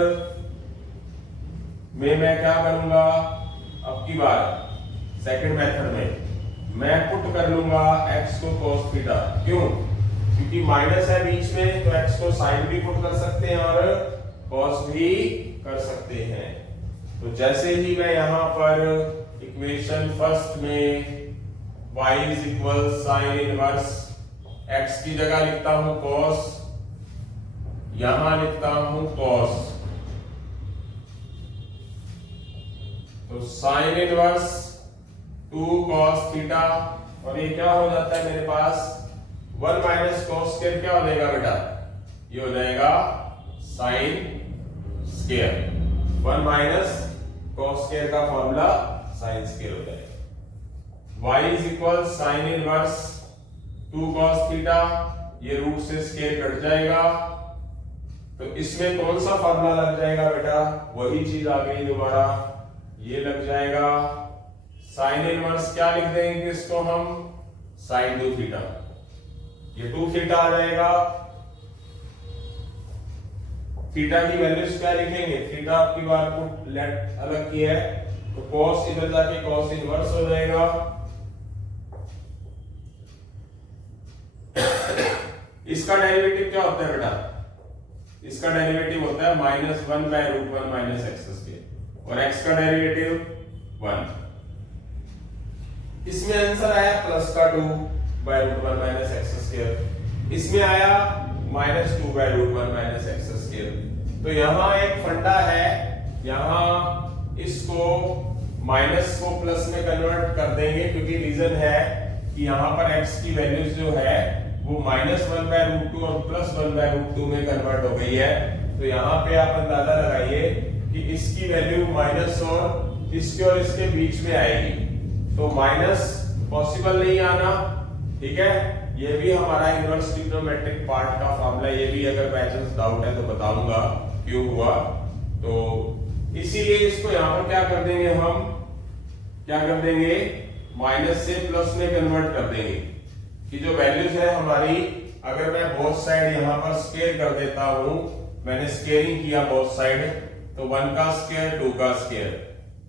में मैं क्या करूंगा, अब की बार सेकंड मेथड में मैं पुट कर लूंगा x को cos थीटा। क्यों, क्योंकि माइनस है बीच में, तो x को साइन भी पुट कर सकते हैं और cos भी कर सकते हैं। तो जैसे ही मैं यहां पर इक्वेशन फर्स्ट में y is equal sine inverse x की जगह लिखता हूं cos, यहां लिखता हूं cos, तो साइन इनवर्स 2 cos थीटा, और ये क्या हो जाता है मेरे पास 1 माइनस cos स्क्वायर क्या हो जाएगा बेटा, ये हो जाएगा sine square, 1 minus cos square का फॉर्मूला साइन स्क्वायर हो जाएगा। y is equal sine inverse 2 cos theta, ये रूट से स्क्वायर कट जाएगा, तो इसमें कौन सा फॉर्मूला लग जाएगा बेटा, वही चीज आ गई दोबारा, ये लग जाएगा साइन इनवर्स, क्या लिख देंगे इसको हम, साइन 2 थीटा, ये 2 थीटा आ जाएगा। थीटा की वैल्यूज क्या लिखेंगे, थीटा आपकी बार को लेट अलग की है, तो cos इधर जाके cos इनवर्स हो जाएगा। इसका डेरिवेटिव क्या होता है बेटा, इसका डेरिवेटिव होता है -1 बाय √1 माइनस एक्स स्क्वायर, और x का डेरिवेटिव 1। इसमें आंसर आया प्लस का 2 बाय √1 माइनस एक्स स्क्वायर, इसमें आया -2 बाय √1 माइनस एक्स स्क्वायर। तो यहां एक फंडा है, यहां इसको माइनस को प्लस में कन्वर्ट कर देंगे, क्योंकि रीजन है कि यहां पर x की वैल्यूज जो है वो -1 बाय √2 और +1 बाय √2 में कन्वर्ट हो गई है। तो यहाँ पे आप अंदाजा लगाइए कि इसकी वैल्यू माइनस और इसके बीच में आएगी, तो माइनस पॉसिबल नहीं आना, ठीक है। ये भी हमारा इनवर्स ट्रिग्नोमेट्रिक पार्ट का फॉर्मूला, ये भी अगर बाय चांस डाउट है तो बताऊंगा क्यों हुआ। तो इसीलिए इसको यहाँ पर क्या कर देंगे, हम क्या कर देंगे, माइनस से प्लस में कन्वर्ट कर देंगे कि जो वैल्यूज है हमारी, अगर मैं बोथ साइड यहाँ पर स्क्वायर कर देता हूं, मैंने स्क्वायरिंग किया बोथ साइड, तो 1 का स्क्वायर 2 का स्क्वायर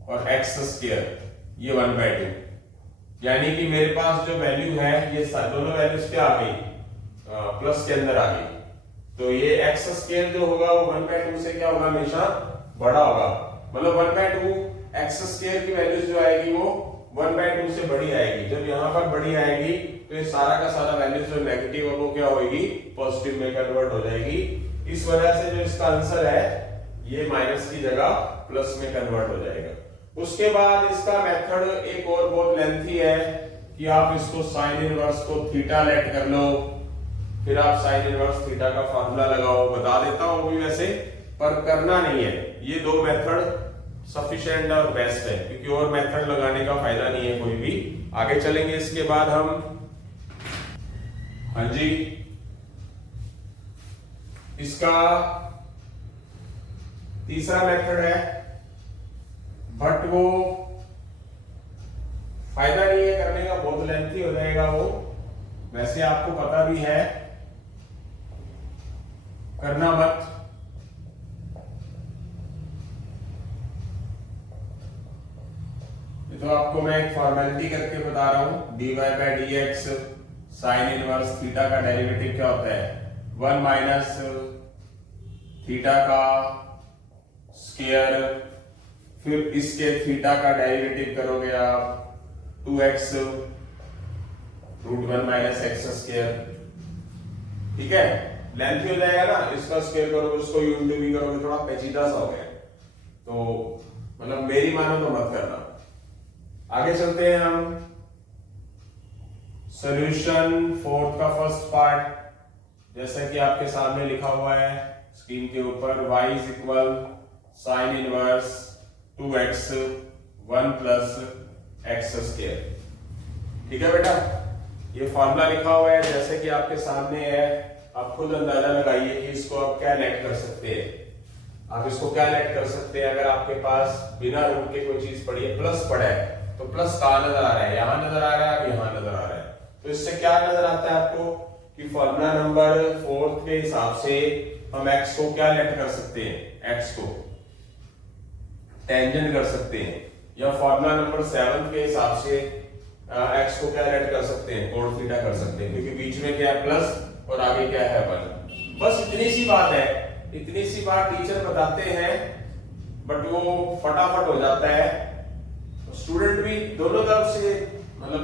और x स्क्वायर, ये 1/2, यानी कि मेरे पास जो वैल्यू है ये दोनों वैल्यूज क्या आ गई, प्लस के अंदर आ गई। तो ये x स्क्वायर जो होगा वो 1/2 से क्या होगा, हमेशा बड़ा होगा, मतलब 1/2 x स्क्वायर की वैल्यूज जो आएगी वो 1/2 से बड़ी आएगी। जब यहाँ पर बड़ी आएगी तो ये सारा का सारा वैल्यू जो नेगेटिव है वो क्या होगी, पॉजिटिव में कन्वर्ट हो जाएगी। इस वजह से जो इसका आंसर है ये माइनस की जगह प्लस में कन्वर्ट हो जाएगा। उसके बाद इसका मेथड एक और बहुत लेंथी है कि आप इसको साइन इनवर्स को थीटा लेट कर लो, फिर आप साइन इनवर्स थीटा का फार्मूला लगाओ, बता देता हूं भी वैसे, पर करना नहीं है। ये 2 मेथड सफिशिएंट और बेस्ट है, क्योंकि और मेथड लगाने का फायदा नहीं है कोई भी। आगे चलेंगे इसके बाद हम, हाँ जी, इसका तीसरा मेथड है, बट वो फायदा नहीं है करने का, बहुत लेंथी हो जाएगा वो, वैसे आपको पता भी है, करना मत। तो आपको मैं एक फॉर्मेलिटी करके बता रहा हूं, dy/dx साइन इनवर्स थीटा का डेरिवेटिव क्या होता है, 1 माइनस थीटा का स्क्वायर, फिर इसके थीटा का डेरिवेटिव करोगे आप 2x √1 माइनस एक्स स्क्वायर, ठीक है। लेंथ हो जाएगा ना, इसका स्क्वायर करोगे, उसको यूनिट भी करोगे, थोड़ा पेचीदा सा हो गया, तो मतलब मेरी मानो तो मत करना। आगे चलते हैं हम, सॉल्यूशन फोर्थ का फर्स्ट पार्ट, जैसा कि आपके सामने लिखा हुआ है स्क्रीन के ऊपर, y is equal sine inverse 2x 1 plus x square, ठीक है बेटा। ये फॉर्मूला लिखा हुआ है जैसे कि आपके सामने है, आप खुद अंदाजा लगाइए कि इसको आप क्या लेट कर सकते हैं। आप इसको क्या लेट कर सकते हैं, अगर आपके पास बिना रूट के कोई चीज पड़ी है, प्लस पड़ा है, तो प्लस कहां नजर आ रहा है, यहां नजर आ रहा है, यहां नजर आ रहा है, तो इससे क्या नजर आता है आपको कि फॉर्मूला नंबर 4 के हिसाब से हम x को क्या लेट कर सकते हैं, x को टेंजेंट कर सकते हैं, या फॉर्मूला नंबर 7 के हिसाब से x को क्या लेट कर सकते हैं, कोण थीटा कर सकते हैं, क्योंकि बीच में क्या है प्लस और आगे क्या है 1। बस इतनी सी बात है, इतनी सी बात टीचर बताते हैं, बट वो फटाफट हो जाता है। स्टूडेंट भी दोनों तरफ से, मतलब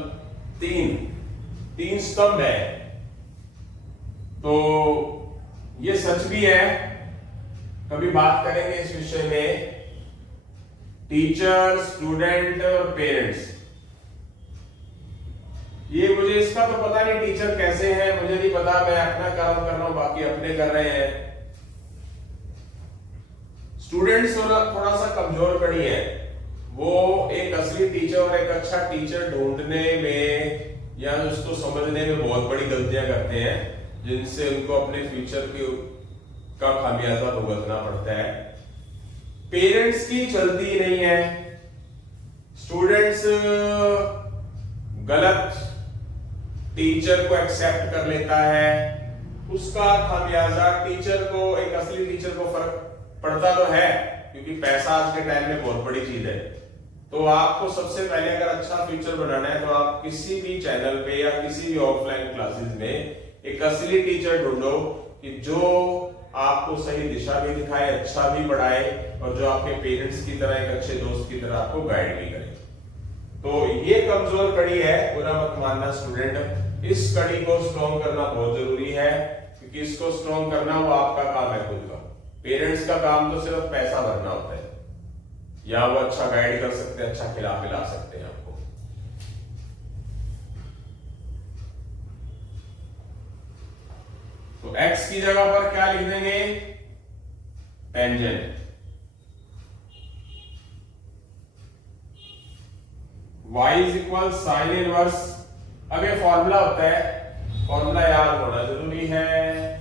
तीन स्तंभ है, तो ये सच भी है। कभी बात करेंगे इस विषय में, टीचर, स्टूडेंट और पेरेंट्स, ये मुझे इसका तो पता नहीं टीचर कैसे हैं, मुझे नहीं पता, मैं अपना काम कर रहा हूं, बाकी अपने कर रहे हैं। स्टूडेंट्स थोड़ा सा कमजोर कड़ी है, वो एक असली टीचर और एक अच्छा टीचर ढूंढने में या उसको समझने में बहुत बड़ी गलतियां करते हैं, जिनसे उनको अपने फ्यूचर का खामियाजा भुगतना पड़ता है। पेरेंट्स की चलती नहीं है, स्टूडेंट्स गलत टीचर को एक्सेप्ट कर लेता है, उसका खामियाजा टीचर को, एक असली टीचर को फर्क पड़ता तो है, क्योंकि पैसा आज के टाइम में बहुत बड़ी चीज है। तो आपको सबसे पहले अगर अच्छा फ्यूचर बनाना है तो आप किसी भी चैनल पे या किसी भी ऑफलाइन क्लासेस में एक असली टीचर ढूंढो कि जो आपको सही दिशा भी दिखाए, अच्छा भी पढ़ाए और जो आपके पेरेंट्स की तरह, एक अच्छे दोस्त की तरह आपको गाइड भी करे। तो ये कमजोर कड़ी है, बुरा मत मानना स्टूडेंट, इस कड़ी को स्ट्रॉन्ग करना बहुत जरूरी है, क्योंकि इसको स्ट्रॉन्ग करना वो आपका काम है खुद का। पेरेंट्स का काम तो सिर्फ पैसा भरना होता है, या वो अच्छा गाइड कर सकते हैं, अच्छा खिला पिला सकते हैं आपको। तो x की जगह पर क्या लिख देंगे, tangent. y is equal sine inverse. अब ये फॉर्मूला होता है, फॉर्मूला याद होना जरूरी है,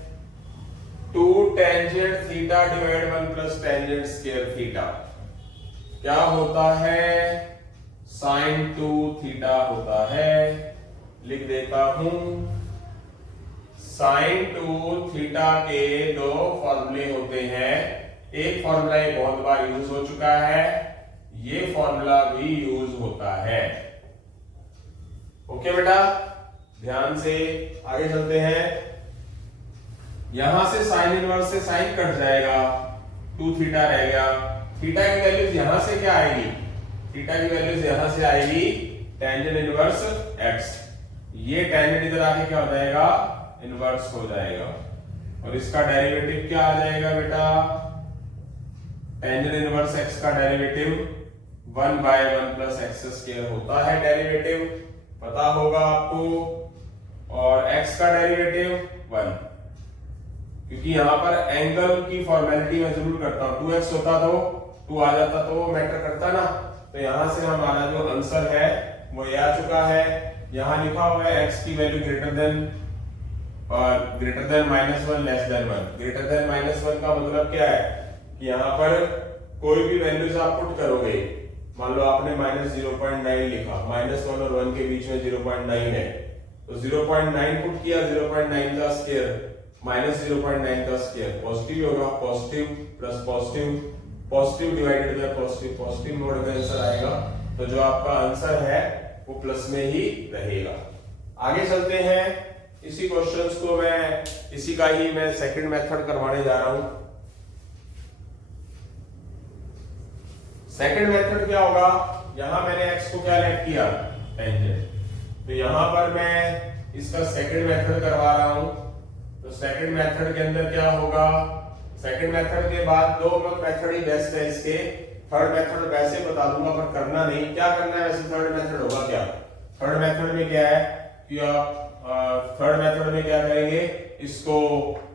2 tangent theta divide 1 plus tangent square theta क्या होता है, साइन 2 थीटा होता है। लिख देता हूं, साइन 2 थीटा के दो फॉर्मूले होते हैं, एक फॉर्मूला ये बहुत बार यूज हो चुका है, ये फॉर्मूला भी यूज होता है। ओके बेटा, ध्यान से आगे चलते हैं। यहां से साइन इनवर्स से साइन कट जाएगा, 2 थीटा रह गया। थीटा की वैल्यूज यहां से क्या आएगी, थीटा की वैल्यूज यहां से आएगी टेंजेंट इनवर्स x। ये टेंजेंट इधर आके क्या हो जाएगा, इनवर्स हो जाएगा, और इसका डेरिवेटिव क्या आ जाएगा बेटा, टेंजेंट इनवर्स x का डेरिवेटिव 1/1 प्लस एक्स स्क्वायर होता है, डेरिवेटिव पता होगा आपको, और x का डेरिवेटिव 1, क्योंकि यहां पर एंगल की फॉर्मेलिटी मैं जरूर करता हूं, 2x होता तो 2 आ जाता तो वो मैटर करता ना। तो यहां से हमारा जो आंसर है वो ये आ चुका है। यहां लिखा हुआ है x की value greater than -1 less than 1। Greater than -1 का मतलब क्या है कि यहां पर कोई भी वैल्यूज आप पुट करोगे, मान लो आपने -0.9 लिखा, -1 और 1 के बीच में 0.9 है, तो 0.9 पुट किया, 0.9 का स्क्वायर -0.9 का स्क्वायर पॉजिटिव होगा, positive plus positive, positive divided by positive, positive mode में आंसर आएगा। तो जो आपका आंसर है वो प्लस में ही रहेगा। आगे चलते हैं, इसी क्वेश्चंस को मैं, इसी का ही मैं सेकंड मेथड करवाने जा रहा हूं। सेकंड मेथड क्या होगा, यहां मैंने x को क्या लेट किया, टेंजेंट, तो यहां पर मैं इसका सेकंड मेथड करवा रहा हूं। तो सेकंड मेथड के अंदर क्या होगा, सेकंड मेथड के बाद दो मेथड ही बेस्ट है इसके, थर्ड मेथड वैसे बता दूंगा पर करना नहीं, क्या करना है वैसे। थर्ड मेथड होगा क्या, थर्ड मेथड में क्या है कि आप थर्ड मेथड में क्या करेंगे, इसको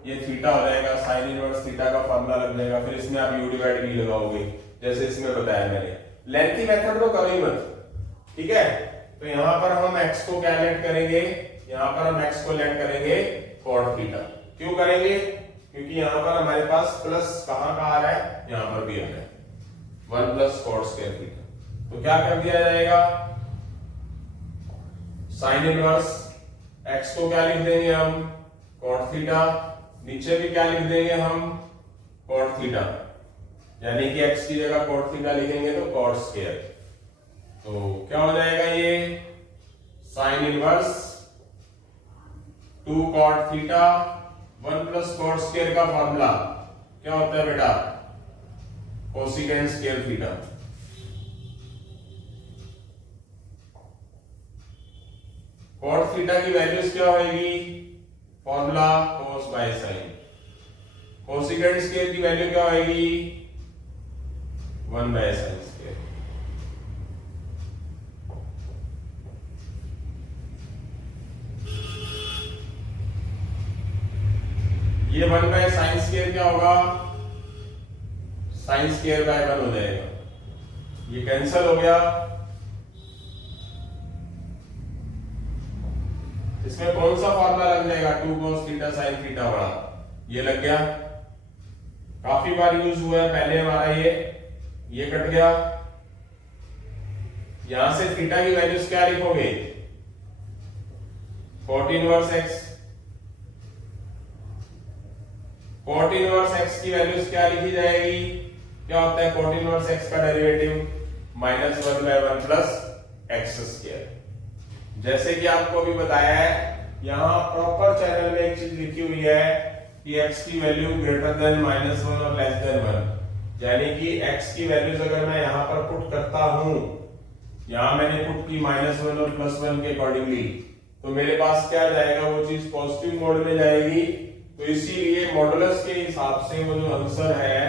ये थीटा हो जाएगा, साइन इनवर्स थीटा का फॉर्मूला लग जाएगा, फिर इसमें आप यू डिवाइड भी लगाओगे जैसे इसमें बताया मैंने। लेंथी मेथड तो करो ही मत, ठीक है। तो यहां पर हम x को क्या लेट करेंगे, यहां पर हम x को लेट करेंगे cot थीटा। क्यों करेंगे, क्योंकि यहां पर हमारे पास प्लस कहां का आ रहा है, यहां पर भी आ रहा है, 1 प्लस cot स्क्वायर थीटा। तो क्या कर दिया जाएगा, साइन इनवर्स x को क्या लिख देंगे हम, cot थीटा, नीचे भी क्या लिख देंगे हम, cot थीटा, यानी कि x की जगह cot थीटा लिखेंगे तो cot स्क्वायर। तो क्या हो जाएगा ये, sine inverse 2 cot theta 1 plus cot square का फॉर्मूला क्या होता है बेटा, cosecant square theta. cot theta की वैल्यूज क्या होगी, formula cos by sign. Cosecant square की वैल्यू क्या होगी, 1 बाय साइन स्क्वायर। ये 1 बाय साइन स्क्वायर क्या होगा, साइन स्क्वायर बाय 1 हो जाएगा, ये कैंसिल हो गया। इसमें कौन सा फॉर्मूला लग जाएगा, 2 cos थीटा sin थीटा बड़ा, ये लग गया, काफी बार यूज हुआ है पहले हमारा, ये कट गया। यहां से थीटा की वैल्यूज क्या लिखोगे, cot inverse x, cot inverse x की वैल्यूज क्या लिखी जाएगी, क्या होता है cot इनवर्स x का डेरिवेटिव, -1/1 प्लस एक्स स्क्वायर। जैसे कि आपको अभी बताया है, यहां प्रॉपर चैनल में एक चीज लिखी हुई है कि x की वैल्यू ग्रेटर देन -1 और लेस देन 1, यानी कि x की वैल्यूज अगर मैं यहां पर पुट करता हूं, यहां मैंने पुट की -1 और +1 के अकॉर्डिंगली, तो मेरे पास क्या जाएगा, वो चीज पॉजिटिव मोड में जाएगी। तो इसीलिए मॉडुलस के हिसाब से वो जो आंसर है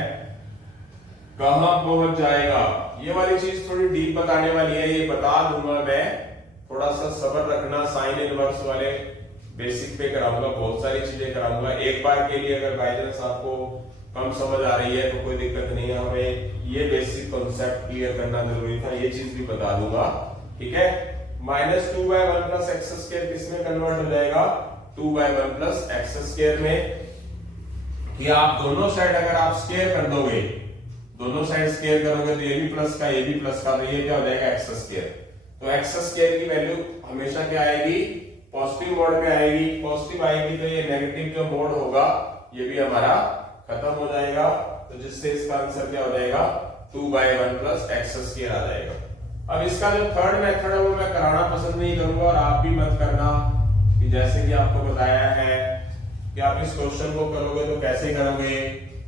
कहां पहुंच जाएगा, ये वाली चीज थोड़ी डीप बताने वाली है, ये बता दूंगा मैं, थोड़ा सा सब्र रखना। साइन इनवर्स वाले बेसिक पे कराऊंगा, बहुत सारी चीजें कराऊंगा। एक बार के लिए अगर बाय चांस आपको कम समझ आ रही है तो कोई दिक्कत नहीं है, हमें ये बेसिक कॉन्सेप्ट क्लियर करना जरूरी था, ये चीज भी बता दूंगा, ठीक है। -2/1 प्लस एक्स स्क्वायर किसमें कन्वर्ट हो जाएगा, 2/1 प्लस एक्स स्क्वायर में, कि आप दोनों साइड अगर आप स्क्वायर कर दोगे, दोनों साइड स्क्वायर करोगे तो ये भी प्लस का, ये भी प्लस का, तो ये क्या हो जाएगा एक्स स्क्वायर। तो एक्स स्क्वायर की वैल्यू हमेशा क्या आएगी, पॉजिटिव मोड में आएगी, पॉजिटिव आएगी तो ये नेगेटिव जो मोड होगा ये भी हमारा खत्म हो जाएगा, तो जिससे इसका आंसर क्या हो जाएगा, 2/1 प्लस एक्स स्क्वायर आ जाएगा। अब इसका जो थर्ड मेथड है वो मैं कराना पसंद नहीं करूंगा, और आप भी मत करना, कि जैसे कि आपको बताया है कि आप इस क्वेश्चन को करोगे तो कैसे करोगे,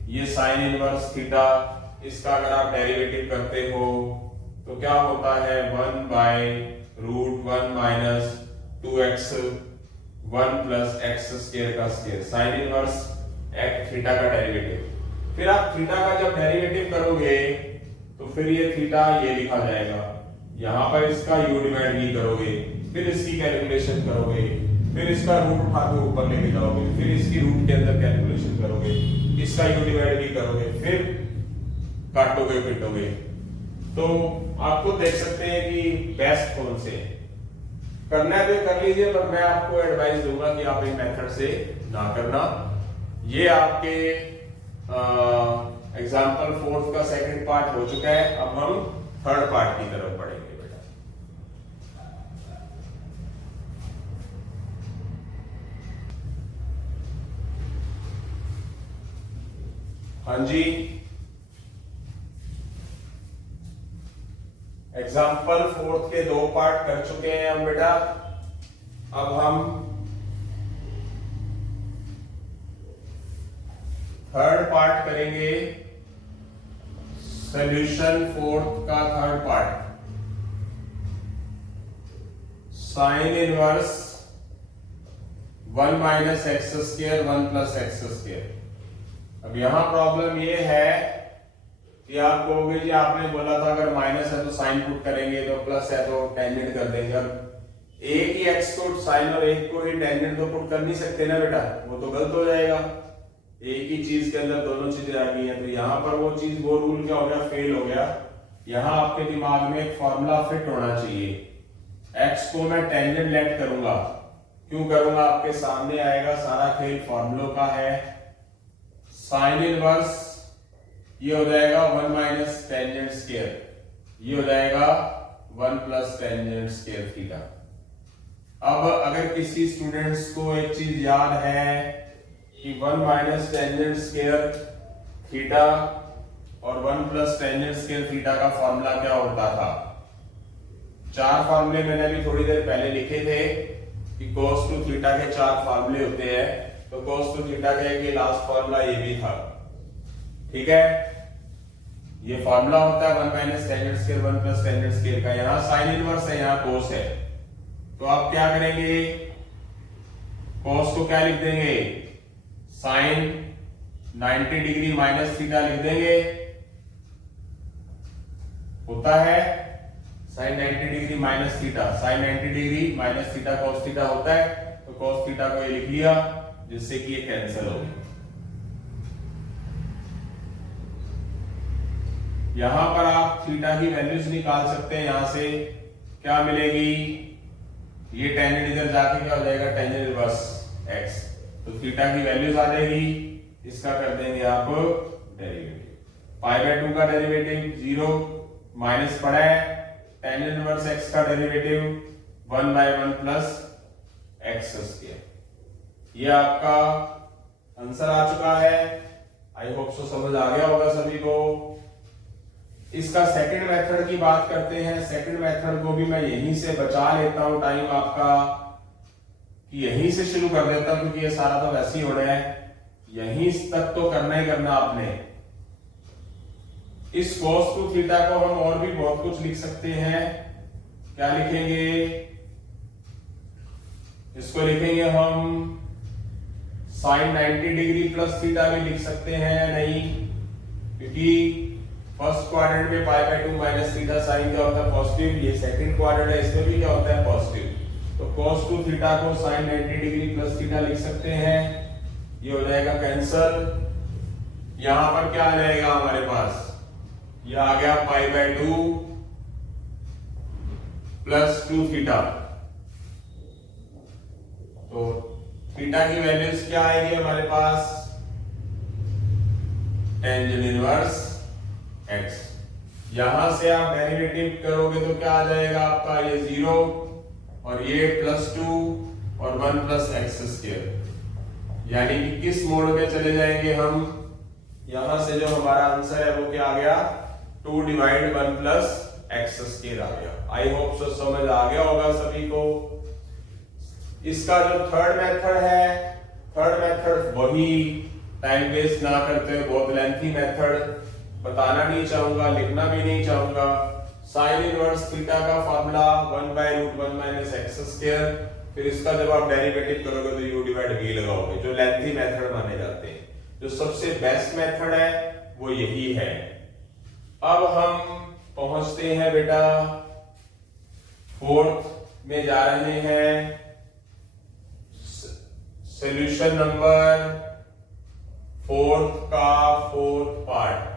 ये साइन इनवर्स थीटा, इसका अगर आप डेरिवेटिव करते हो तो क्या होता है, 1/√1 minus 2x 1 plus x square का स्क्वायर, साइन इनवर्स थीटा का डेरिवेटिव। फिर आप थीटा का जब डेरिवेटिव करोगे तो फिर ये थीटा ये लिखा जाएगा, यहां पर इसका u डिवाइड v करोगे, फिर इसकी कैलकुलेशन करोगे, फिर इसका रूट उठा के ऊपर लेके जाओगे, फिर इसकी रूट के अंदर कैलकुलेशन करोगे, इसका u डिवाइड v करोगे, फिर काटोगे पिटोगे। तो आपको देख सकते हैं कि बेस्ट कौन से करना है तो कर लीजिए, पर मैं आपको एडवाइस दूंगा कि आप इन मेथड से ना करना। ये आपके एग्जांपल 4 का सेकंड पार्ट हो चुका है, अब हम थर्ड पार्ट की तरफ बढ़ेंगे बेटा। हाँ जी, एग्जाम्पल 4 के 2 पार्ट कर चुके हैं हम बेटा। अब हम थर्ड पार्ट करेंगे, सॉल्यूशन 4 का third part, sign inverse 1 minus x square 1 plus x square. अब यहां प्रॉब्लम ये है कि आप कहोगे जी आपने बोला था अगर माइनस है तो साइन पुट करेंगे, तो प्लस है तो टेंजेंट कर देंगे। अब एक ही एक्स को साइन और एक को ही टेंजेंट तो पुट कर नहीं सकते ना बेटा, वो तो गलत हो जाएगा। एक ही चीज के अंदर दोनों चीजें आ गई हैं, तो यहाँ पर वो चीज, वो रूल क्या हो गया, फेल हो गया। यहाँ आपके दिमाग में एक फॉर्मूला फिट होना चाहिए, एक्स को मैं टेंजेंट लेट करूंगा, क्यों करूंगा, आपके सामने आएगा, सारा खेल फॉर्मूलों का है। साइन इनवर्स ये हो जाएगा 1 माइनस टेंजेंट स्क्वायर, ये हो जाएगा 1 प्लस टेंजेंट स्क्वायर थीटा। अब अगर किसी स्टूडेंट्स को एक चीज याद है कि 1 माइनस टेंजेंट स्क्वायर थीटा और 1 प्लस टेंजेंट स्क्वायर थीटा का फॉर्मूला क्या होता था, 4 फॉर्मूले मैंने अभी थोड़ी देर पहले लिखे थे कि cos टू थीटा के 4 फॉर्मूले होते हैं, तो cos टू थीटा का ये लास्ट फॉर्मूला ये भी था, ठीक है। ये फॉर्मूला होता है 1 minus tangent square 1 plus tangent square का। यहाँ साइन इनवर्स है, यहाँ cos है, तो आप क्या करेंगे, cos को क्या लिख देंगे, साइन 90 डिग्री माइनस थीटा लिख देंगे, होता है sine 90 degree minus theta, sine 90 degree minus theta cos theta होता है, तो cos थीटा को ये लिख लिया, जिससे कि ये कैंसिल हो गया। यहां पर आप थीटा की वैल्यूज निकाल सकते हैं। यहां से क्या मिलेगी, ये टेंजेंट इधर जाके क्या हो जाएगा, टेंजेंट इनवर्स एक्स, तो थीटा की वैल्यूज आ जाएगी। इसका कर देंगे आप डेरिवेटिव, पाई बाय 2 का डेरिवेटिव 0 माइनस पड़ा है, टेंजेंट इनवर्स एक्स का derivative 1 by 1 plus x square. ये आपका आंसर आ चुका है। आई होप सो समझ आ गया होगा सभी को। इसका सेकंड मेथड की बात करते हैं। सेकंड मेथड को भी मैं यहीं से बचा लेता हूं टाइम आपका, कि यहीं से शुरू कर देता हूं, क्योंकि ये सारा तो वैसे ही होना है, यहीं तक तो करना ही करना आपने। इस cos टू थीटा को हम और भी बहुत कुछ लिख सकते हैं। क्या लिखेंगे, इसको लिखेंगे हम साइन 90 डिग्री प्लस थीटा भी लिख सकते हैं या नहीं, क्योंकि फर्स्ट क्वाड्रेंट में पाई बाय 2 माइनस थीटा साइन क्या होता है, पॉजिटिव। ये सेकंड क्वाड्रेंट है, इसमें भी क्या होता है, पॉजिटिव। तो cos टू थीटा को साइन 90 डिग्री प्लस थीटा लिख सकते हैं। ये हो जाएगा कैंसल। यहां पर क्या आ जाएगा हमारे पास, ये आ गया पाई बाय 2 प्लस 2 थीटा। तो थीटा की वैल्यूज क्या आएगी हमारे पास, टेंजेंट इनवर्स एक्स। यहां से आप डेरिवेटिव करोगे तो क्या आ जाएगा आपका, ये 0 और ये +2 और 1 प्लस एक्स स्क्वायर। यानी कि किस मोड में चले जाएंगे हम, यहां से जो हमारा आंसर है वो क्या आ गया, 2 डिवाइड 1 प्लस एक्स स्क्वायर आ गया। आई होप सो समझ आ गया होगा सभी को। इसका जो थर्ड मेथड है, थर्ड मेथड वही, टाइम वेस्ट ना करते हुए, बहुत लेंथी मेथड, बताना नहीं चाहूंगा, लिखना भी नहीं चाहूंगा। साइन इनवर्स थीटा का formula 1 by √1 minus x square, फिर इसका जब आप डेरिवेटिव करोगे तो u डिवाइड v लगाओगे, जो लेंथी मेथड माने जाते हैं। जो सबसे बेस्ट मेथड है वो यही है। अब हम पहुंचते हैं बेटा फोर्थ में जा रहे हैं। सॉल्यूशन नंबर फोर्थ का fourth part,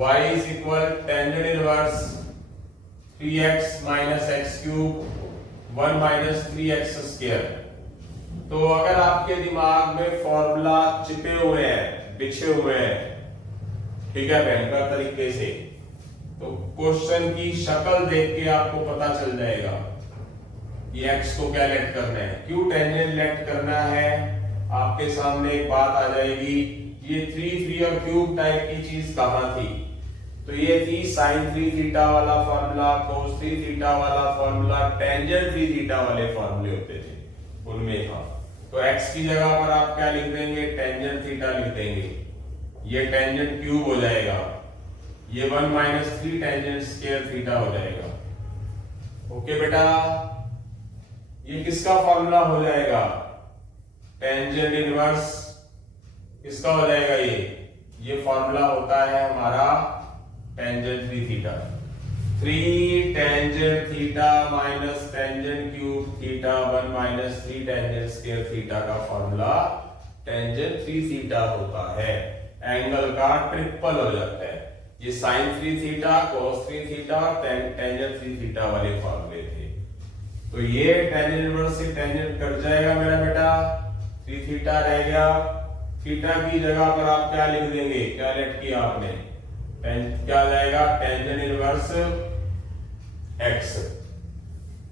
y is equal tangent inverse 3x minus x cube 1 minus 3x square. तो अगर आपके दिमाग में फॉर्मूला चिपे हुए हैं, बिछे हुए हैं, ठीक है, भयंकर तरीके से, तो क्वेश्चन की शक्ल देख के आपको पता चल जाएगा ये x को क्या लेट करना है, क्यों टेंजेंट लेट करना है। आपके सामने एक बात आ जाएगी, ये 3 और क्यूब टाइप की चीज कहां थी, तो ये थी साइन 3 थीटा वाला फॉर्मूला, cos 3 थीटा वाला फॉर्मूला, टेंजेंट 3 थीटा वाले फॉर्मूले होते थे, उनमें था। तो x की जगह पर आप क्या लिख देंगे, टेंजेंट थीटा लिख देंगे, ये टेंजेंट क्यूब हो जाएगा, ये 1 माइनस 3 टेंजेंट स्क्वायर थीटा हो जाएगा। ओके बेटा, ये किसका फॉर्मूला हो जाएगा, टेंजेंट इनवर्स किसका हो जाएगा, ये फॉर्मूला होता है हमारा tangent 3 theta. 3 tangent theta minus tangent cube theta 1 minus 3 tangent square theta का फॉर्मूला टेंजेंट 3 थीटा होता है। एंगल का ट्रिपल हो जाता है। ये साइन 3 थीटा, cos 3 थीटा और टेंजेंट 3 थीटा वाले फॉर्मूले थे। तो ये टेंजेंट इनवर्स से टेंजेंट कट जाएगा मेरा बेटा, 3 थीटा रह गया। थीटा की जगह पर आप क्या लिख देंगे, क्या लेट किया आपने, क्या आ जाएगा, टेंजेंट इनवर्स x।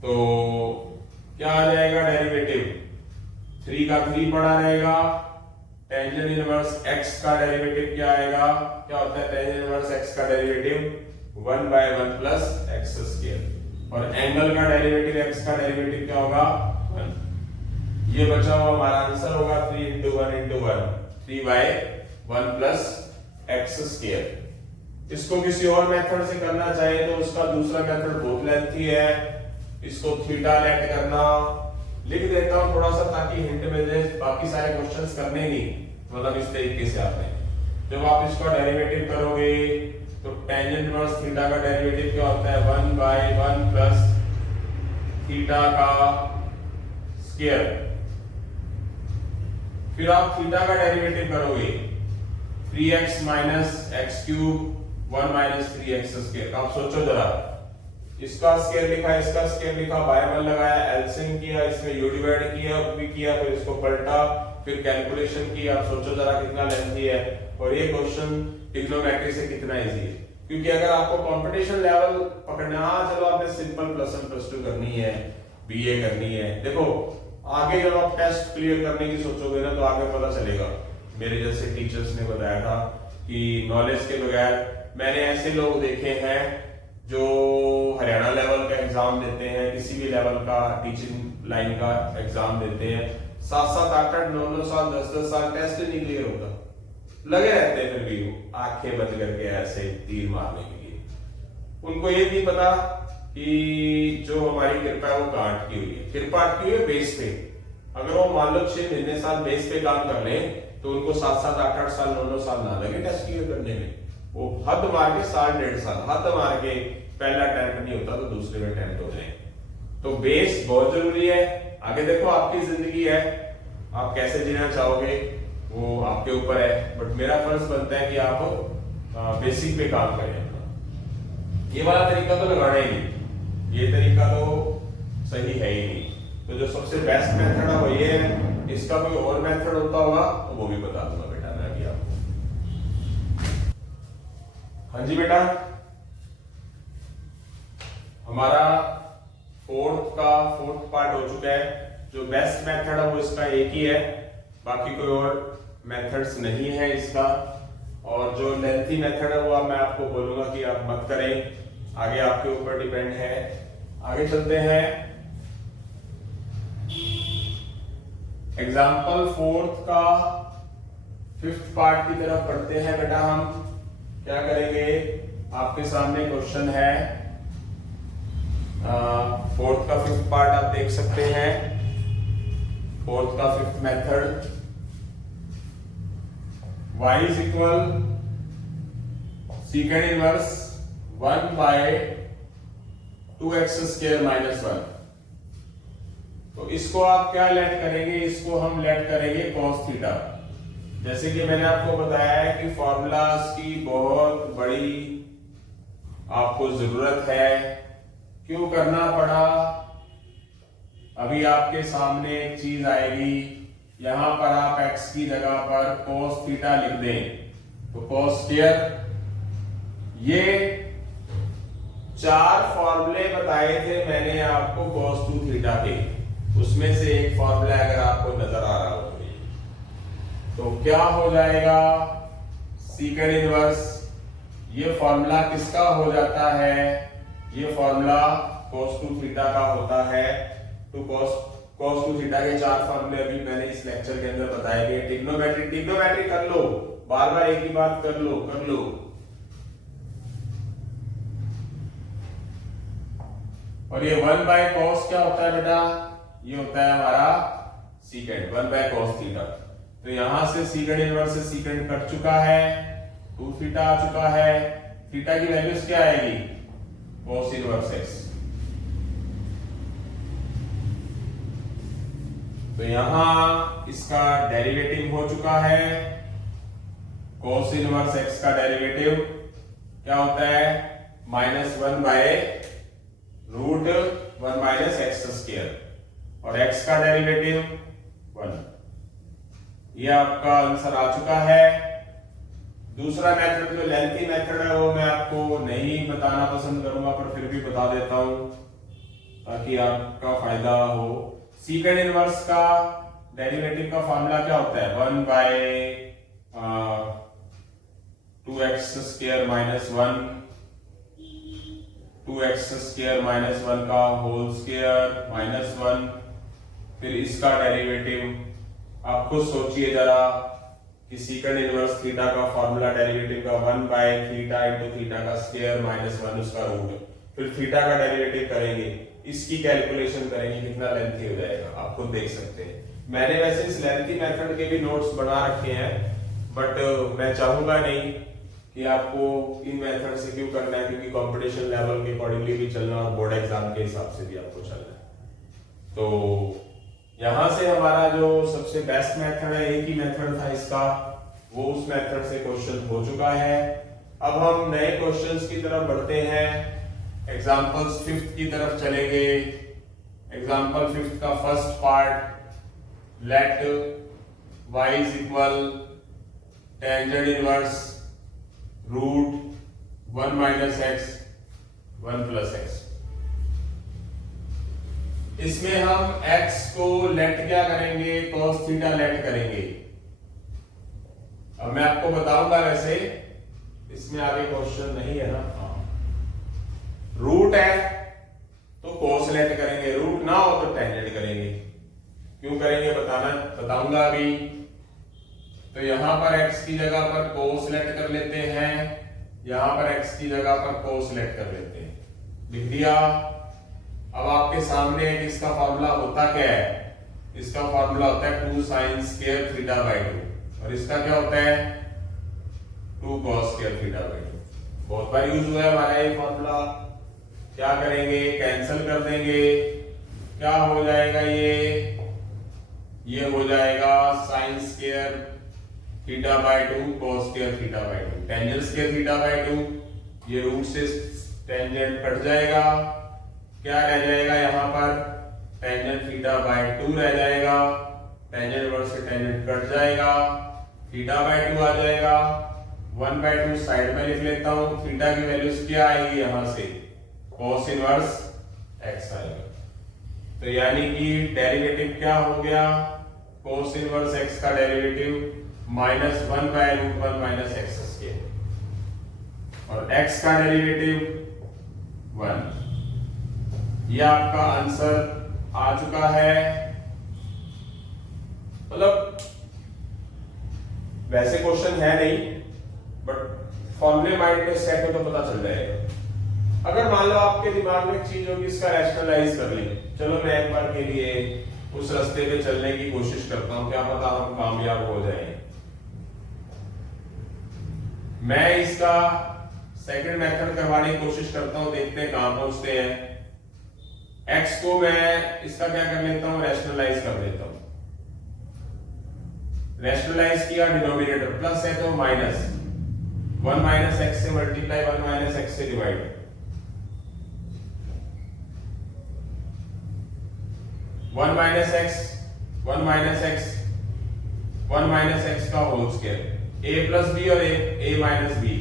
तो क्या आ जाएगा डेरिवेटिव, 3 का 3 पड़ा रहेगा, टेंजेंट इनवर्स x का डेरिवेटिव क्या आएगा, क्या होता है टेंजेंट इनवर्स x का derivative 1 by 1 plus x square, और एंगल का डेरिवेटिव x का डेरिवेटिव क्या होगा 1। ये बचा हुआ हमारा आंसर होगा 3 × 1 × 1, 3 बाय 1 प्लस एक्स स्क्वायर। इसको किसी और मेथड से करना चाहिए तो उसका दूसरा मेथड बहुत लेंथी है, इसको थीटा लेट करना, लिख देता हूं थोड़ा सा ताकि हिंट मिल जाए, बाकी सारे क्वेश्चंस करने नहीं, मतलब इस तरीके से आते हैं। जब आप इसका डेरिवेटिव करोगे तो टेंजेंट इनवर्स थीटा का डेरिवेटिव क्या होता है, 1 बाय 1 प्लस थीटा का स्क्वायर। फिर आप थीटा का डेरिवेटिव करोगे, 3x minus x cube 1 minus 3x square. आप सोचो जरा, इसका स्क्वायर लिखा, इसका स्क्वायर लिखा, बाय 1 लगाया, एलसीएम किया, इसमें यू डिवाइड किया, भी किया, फिर इसको पलटा, फिर कैलकुलेशन की। आप सोचो जरा कितना लेंथी है। और ये क्वेश्चन ट्रिग्नोमेट्री से कितना इजी है, क्योंकि अगर आपको कंपटीशन लेवल पकड़ना, चलो आपने सिंपल प्लस 1 प्लस 2 करनी है, बीए करनी है, देखो आगे जब आप टेस्ट क्लियर करने की सोचोगे ना, तो आगे पता चलेगा। मेरे जैसे टीचर्स ने बताया था कि नॉलेज के बगैर, मैंने ऐसे लोग देखे हैं जो हरियाणा लेवल का एग्जाम देते हैं, किसी भी लेवल का टीचिंग लाइन का एग्जाम देते हैं, 7-7, 8-8, 9-9 साल, 10-10 साल टेस्ट नहीं क्लियर होता, लगे रहते हैं फिर भी वो आंखें बंद करके ऐसे तीर मारने के लिए। उनको ये नहीं पता कि जो हमारी कृपा है वो कहाँ अटकी हुई है। कृपा अटकी हुई है बेस पे। अगर वो मान लो 6 महीने साल बेस पे काम कर ले, तो उनको 7-7, 8-8 साल, 9-9 साल ना लगे टेस्ट क्लियर करने में। वो हद मार के 1.5 साल, हद मार के पहला अटेम्प्ट नहीं होता तो दूसरे में अटेम्प्ट हो जाए। तो बेस बहुत जरूरी है। आगे देखो आपकी जिंदगी है, आप कैसे जीना चाहोगे वो आपके ऊपर है, बट मेरा फर्ज बनता है कि आप बेसिक पे काम करें। ये वाला तरीका तो लगाना ही नहीं, ये तरीका तो सही है ही नहीं। तो जो सबसे बेस्ट मेथड है वो ये है। इसका कोई और मेथड होता होगा तो वो भी बता दूंगा बेटा मैं अभी आपको। हाँ जी बेटा, हमारा फोर्थ पार्ट हो चुका है। जो बेस्ट मेथड है वो इसका एक ही है, बाकी कोई और मेथड्स नहीं है इसका। और जो लेंथी मेथड है वो मैं आपको बोलूंगा कि आप मत करें, आगे आपके ऊपर डिपेंड है। आगे चलते हैं, एग्जाम्पल 4 का 5th पार्ट की तरफ पढ़ते हैं बेटा। हम क्या करेंगे, आपके सामने क्वेश्चन है 4th का 5th पार्ट आप देख सकते हैं। 4th का 5th method, y is equal secant inverse 1 by 2x square minus 1। तो इसको आप क्या लेट करेंगे, इसको हम लेट करेंगे cos थीटा। जैसे कि मैंने आपको बताया है कि फॉर्मूलाज की बहुत बड़ी आपको जरूरत है। क्यों करना पड़ा, अभी आपके सामने एक चीज आएगी, यहां पर आप x की जगह पर cos थीटा लिख दें तो cos स्क्वायर। ये 4 फॉर्मूले बताए थे मैंने आपको cos 2 थीटा के, उसमें से एक फॉर्मूला अगर आपको नजर आ रहा हो तो क्या हो जाएगा, सीकेंड इनवर्स। ये फॉर्मूला किसका हो जाता है, ये फॉर्मूला cos 2 थीटा का होता है। तो cos 2 थीटा के 4 फॉर्मूले अभी मैंने इस लेक्चर के अंदर बताए गए। ट्रिग्नोमेट्री कर लो, बार बार एक ही बात कर लो। और ये 1 बाय cos क्या होता है बेटा, ये होता है हमारा सीकेंड 1 बाय cos थीटा। तो यहां से सीकेंड इनवर्स से सीकेंड कट चुका है, 2 थीटा आ चुका है। थीटा की वैल्यूज क्या आएगी, cos इनवर्स x। तो यहां इसका डेरिवेटिव हो चुका है, cos इनवर्स x का डेरिवेटिव क्या होता है, -1 बाय √1 माइनस एक्स स्क्वायर, और x का डेरिवेटिव 1। ये आपका आंसर आ चुका है। दूसरा मेथड जो लेंथी मेथड है वो मैं आपको नहीं बताना पसंद करूंगा, पर फिर भी बता देता हूं ताकि आपका फायदा हो। सीकेंड इनवर्स का डेरिवेटिव का फॉर्मूला क्या होता है, 1 by 2x square minus 1, 2x square minus 1 का होल स्क्वायर माइनस 1, फिर इसका डेरिवेटिव। आप खुद सोचिए जरा कि सीकेंड इनवर्स थीटा का फॉर्मूला डेरिवेटिव का 1 बाय थीटा इंटू थीटा का स्क्वायर माइनस 1 उसका रूट, फिर थीटा का डेरिवेटिव करेंगे, इसकी कैलकुलेशन करेंगे, कितना लेंथी हो जाएगा आप खुद देख सकते हैं। मैंने वैसे इस लेंथी मेथड के भी नोट्स बना रखे हैं, बट मैं चाहूंगा नहीं कि आपको इन मेथड से क्यों करना है, क्योंकि कंपटीशन लेवल के अकॉर्डिंगली भी चलना और बोर्ड एग्जाम के हिसाब से भी आपको चलना है। तो यहां से हमारा जो सबसे बेस्ट मेथड है, एक ही मेथड था इसका, वो उस मेथड से क्वेश्चन हो चुका है। अब हम नए क्वेश्चंस की तरफ बढ़ते हैं। एग्जांपल्स फिफ्थ की तरफ चलेंगे। एग्जांपल फिफ्थ का first part, let y is equal tangent inverse root 1 minus x 1 plus x. इसमें हम x को लेट क्या करेंगे, cos थीटा लेट करेंगे। अब मैं आपको बताऊंगा, वैसे इसमें आगे क्वेश्चन नहीं है ना। रूट है तो cos लेट करेंगे, रूट ना हो तो टेंजेंट करेंगे। क्यों करेंगे बताऊंगा अभी। तो यहां पर x की जगह पर cos लेट कर लेते हैं, यहां पर x की जगह पर cos लेट कर लेते हैं, लिख दिया। अब आपके सामने इसका फॉर्मूला होता क्या है, इसका फॉर्मूला होता है 2 sin स्क्वायर थीटा बाय 2, और इसका क्या होता है 2 cos स्क्वायर थीटा बाय 2। बहुत बार यूज हुआ है हमारा ये फॉर्मूला। क्या करेंगे, कैंसिल कर देंगे। क्या हो जाएगा, ये हो जाएगा sin square theta by 2 cos square theta by 2, tangent square theta by 2। ये रूट से टेंजेंट कट जाएगा, क्या रह जाएगा यहाँ पर टेंजेंट थीटा बाय 2 रह जाएगा, टेंजेंट वर्ड से टेंजेंट कट जाएगा, थीटा बाय 2 आ जाएगा। 1 बाय 2 साइड में लिख लेता हूं। थीटा की वैल्यूज क्या आएगी, यहां से cos इनवर्स x आएगा। तो यानी कि डेरिवेटिव क्या हो गया, cos इनवर्स x का derivative minus 1 by root 1 minus x square, और x का डेरिवेटिव 1। ये आपका आंसर आ चुका है। मतलब वैसे क्वेश्चन है नहीं, बट फॉर्मूले माइंड में सेट हो तो पता चल जाएगा। अगर मान लो आपके दिमाग में एक चीज होगी, इसका रैशनलाइज कर ले, चलो मैं एक बार के लिए उस रास्ते पे चलने की कोशिश करता हूं, क्या पता हम कामयाब हो जाएं। मैं इसका सेकंड मेथड करवाने की कोशिश करता हूं, देखते हैं कहां पहुंचते हैं। x को मैं इसका क्या कर लेता हूं, रैशनलाइज कर लेता हूं। रैशनलाइज किया, डिनोमिनेटर प्लस है तो माइनस 1 माइनस एक्स से मल्टीप्लाई 1 माइनस एक्स से divide, 1 minus x 1 minus x 1 minus x का whole square, a plus B और a माइनस बी,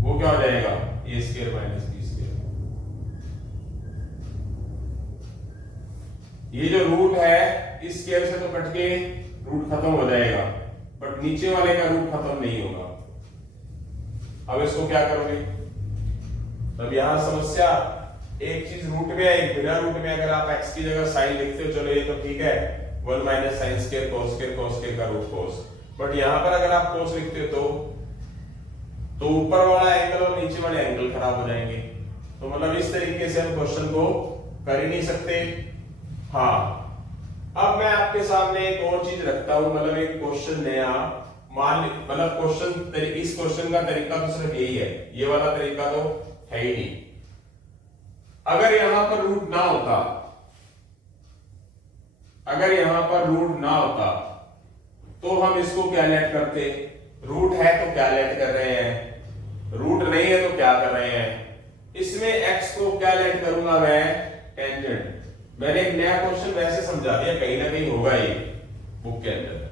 वो क्या हो जाएगा a square minus B square. ये जो रूट है इस स्क्वायर से तो कट के रूट खत्म हो जाएगा, बट नीचे वाले का रूट खत्म नहीं होगा। अब इसको क्या करोगे, तब यहां समस्या, एक चीज रूट में है एक बिना रूट में। अगर आप x की जगह साइन लिखते हो, चलो ये तो ठीक है, 1 minus sine square cos square का रूट cos। बट यहां पर अगर आप cos लिखते हो तो ऊपर वाला एंगल और नीचे वाले एंगल खराब हो जाएंगे। तो मतलब इस तरीके से हम क्वेश्चन को कर ही नहीं सकते। हाँ, अब मैं आपके सामने एक और चीज रखता हूं, मतलब एक क्वेश्चन नया मतलब क्वेश्चन, इस क्वेश्चन का तरीका तो सिर्फ यही है, ये वाला तरीका तो है ही नहीं। अगर यहां पर रूट ना होता, अगर यहां पर रूट ना होता तो हम इसको क्या लेट करते, रूट है तो क्या लेट कर रहे हैं, रूट नहीं है तो क्या कर रहे हैं। इसमें x को क्या लेट करूंगा मैं, टेंजेंट। मैंने एक नया क्वेश्चन वैसे समझा दिया, कहीं ना कहीं होगा ये बुक के अंदर।